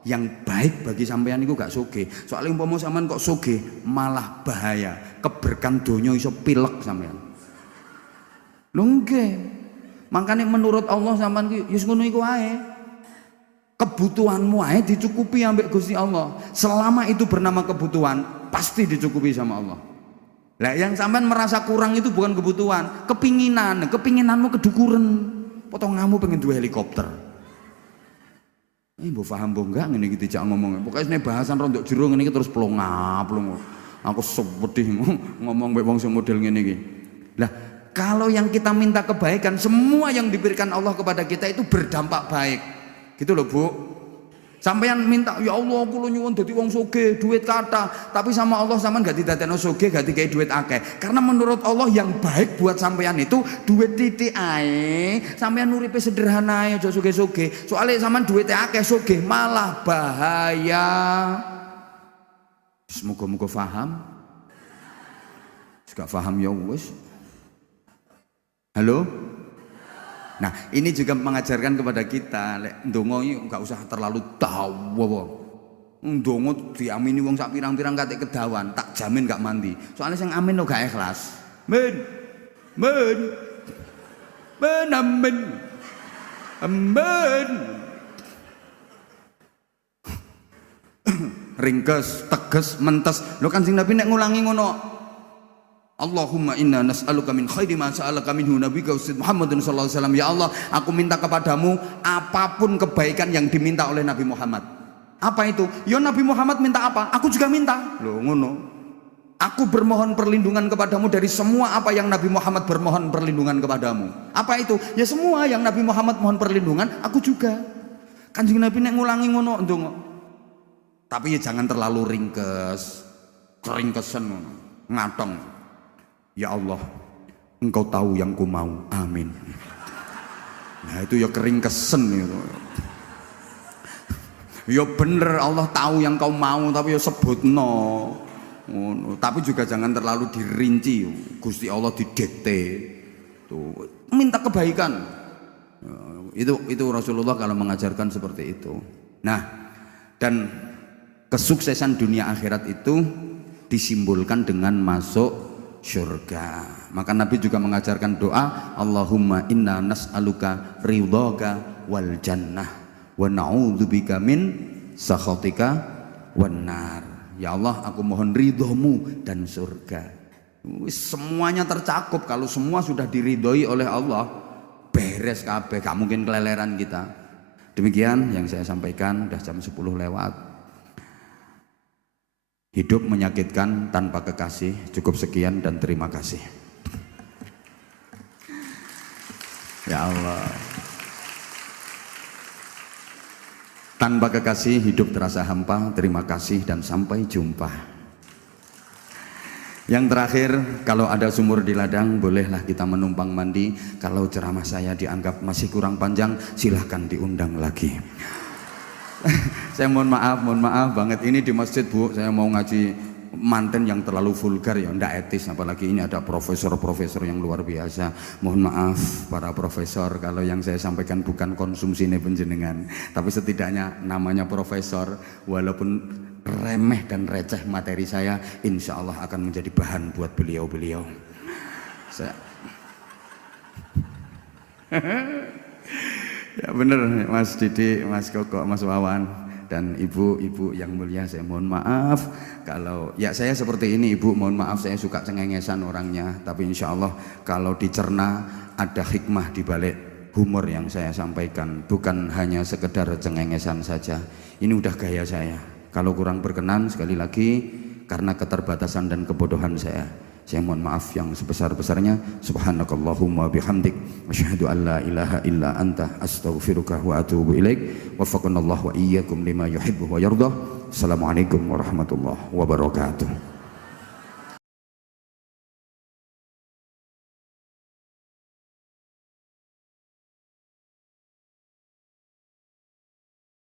yang baik bagi sampean itu gak sugih. Soalnya umpama sampean kok sugih malah bahaya. Keberkan donya iso pilek sampean. Lho nggih. Makanya menurut Allah sampean ki wis ngono iku ae. Kebutuhanmu aja dicukupi ambek Gusti Allah. Selama itu bernama kebutuhan, pasti dicukupi sama Allah. Lah yang sampean merasa kurang itu bukan kebutuhan, kepinginan. Kepinginanmu kedukuran. Potonganmu pengen dua helikopter. Ini mbok paham mbok enggak ngene iki dijak ngomong. Pokoke nek bahasan rondok jero ngene iki terus plong. Aku sedih ngomong mbek wong sing model ngene iki. Lah kalau yang kita minta kebaikan, semua yang diberikan Allah kepada kita itu berdampak baik. Gitu loh Bu. Sampeyan minta ya Allah aku lu nyuwun dadi wong sugih, duit kathah, tapi sama Allah sampean gak didadekno sugih, gak dikai duit akeh. Karena menurut Allah yang baik buat sampeyan itu duit titik ae. Sampeyan uripe sederhana ae aja sugih-sugih. Soale sampean duitnya akeh sugih malah bahaya. Semoga-moga paham. Gak paham ya wis. Halo? Nah ini juga mengajarkan kepada kita ndonga iki enggak usah terlalu dawa. Ndonga diamini wong sak pirang-pirang kate kedawan, tak jamin gak mandi. Soalnya sing amin lo gak ikhlas. Men. Ringkes, teges, mentes. Lho Kanjeng Nabi nek ngulangi ngono. Allahumma inna nas'aluka min khairi ma sa'alaka minhu nabiyuka Muhammadun sallallahu alaihi wasallam. Ya Allah, aku minta kepadamu apapun kebaikan yang diminta oleh Nabi Muhammad. Apa itu? Ya Nabi Muhammad minta apa? Aku juga minta. Loh ngono. Aku bermohon perlindungan kepadamu dari semua apa yang Nabi Muhammad bermohon perlindungan kepadamu. Apa itu? Ya semua yang Nabi Muhammad mohon perlindungan, aku juga. Kanjeng Nabi nek ngulangi ngono ndonga. Tapi ya jangan terlalu ringkes. Keringkesan ngono. Ngatong. Ya Allah, Engkau tahu yang ku mau, amin. Nah itu ya keringkesen itu. Ya bener Allah tahu yang kau mau, tapi ya sebutno. Tapi juga jangan terlalu dirinci. Gusti Allah didikte. Tuh, minta kebaikan. Itu Rasulullah kalau mengajarkan seperti itu. Nah, dan kesuksesan dunia akhirat itu disimbolkan dengan masuk surga. Maka Nabi juga mengajarkan doa, Allahumma inna nas'aluka ridhaka wal jannah wa na'udzubika min sakhatika wan nar. Ya Allah, aku mohon ridhomu dan surga. Semuanya tercakup. Kalau semua sudah diridhoi oleh Allah, beres kabeh, gak mungkin keleleran kita. Demikian yang saya sampaikan, udah jam 10 lewat. Hidup menyakitkan tanpa kekasih. Cukup sekian dan terima kasih. Ya Allah. Tanpa kekasih hidup terasa hampa. Terima kasih dan sampai jumpa. Yang terakhir, kalau ada sumur di ladang, bolehlah kita menumpang mandi. Kalau ceramah saya dianggap masih kurang panjang, silahkan diundang lagi. Saya mohon maaf banget. Ini di masjid, Bu, saya mau ngaji manten yang terlalu vulgar ya, ndak etis. Apalagi ini ada profesor-profesor yang luar biasa. Mohon maaf para profesor kalau yang saya sampaikan bukan konsumsi penjenengan, tapi setidaknya namanya profesor, walaupun remeh dan receh materi saya, insya Allah akan menjadi bahan buat beliau-beliau. Ya bener Mas Didi, Mas Koko, Mas Wawan, dan ibu-ibu yang mulia, saya mohon maaf kalau ya saya seperti ini. Ibu mohon maaf, saya suka cengengesan orangnya, tapi insya Allah kalau dicerna ada hikmah di balik humor yang saya sampaikan, bukan hanya sekedar cengengesan saja. Ini udah gaya saya. Kalau kurang berkenan, sekali lagi karena keterbatasan dan kebodohan saya mohon maaf yang sebesar-besarnya. Subhanakallahumma bihamdik, asyhadu an la ilaha illa anta, astaghfiruka wa atubu ilaik. Waffaqanallahu wa iyyakum lima yuhibbu wa yardah. Assalamualaikum warahmatullahi wabarakatuh.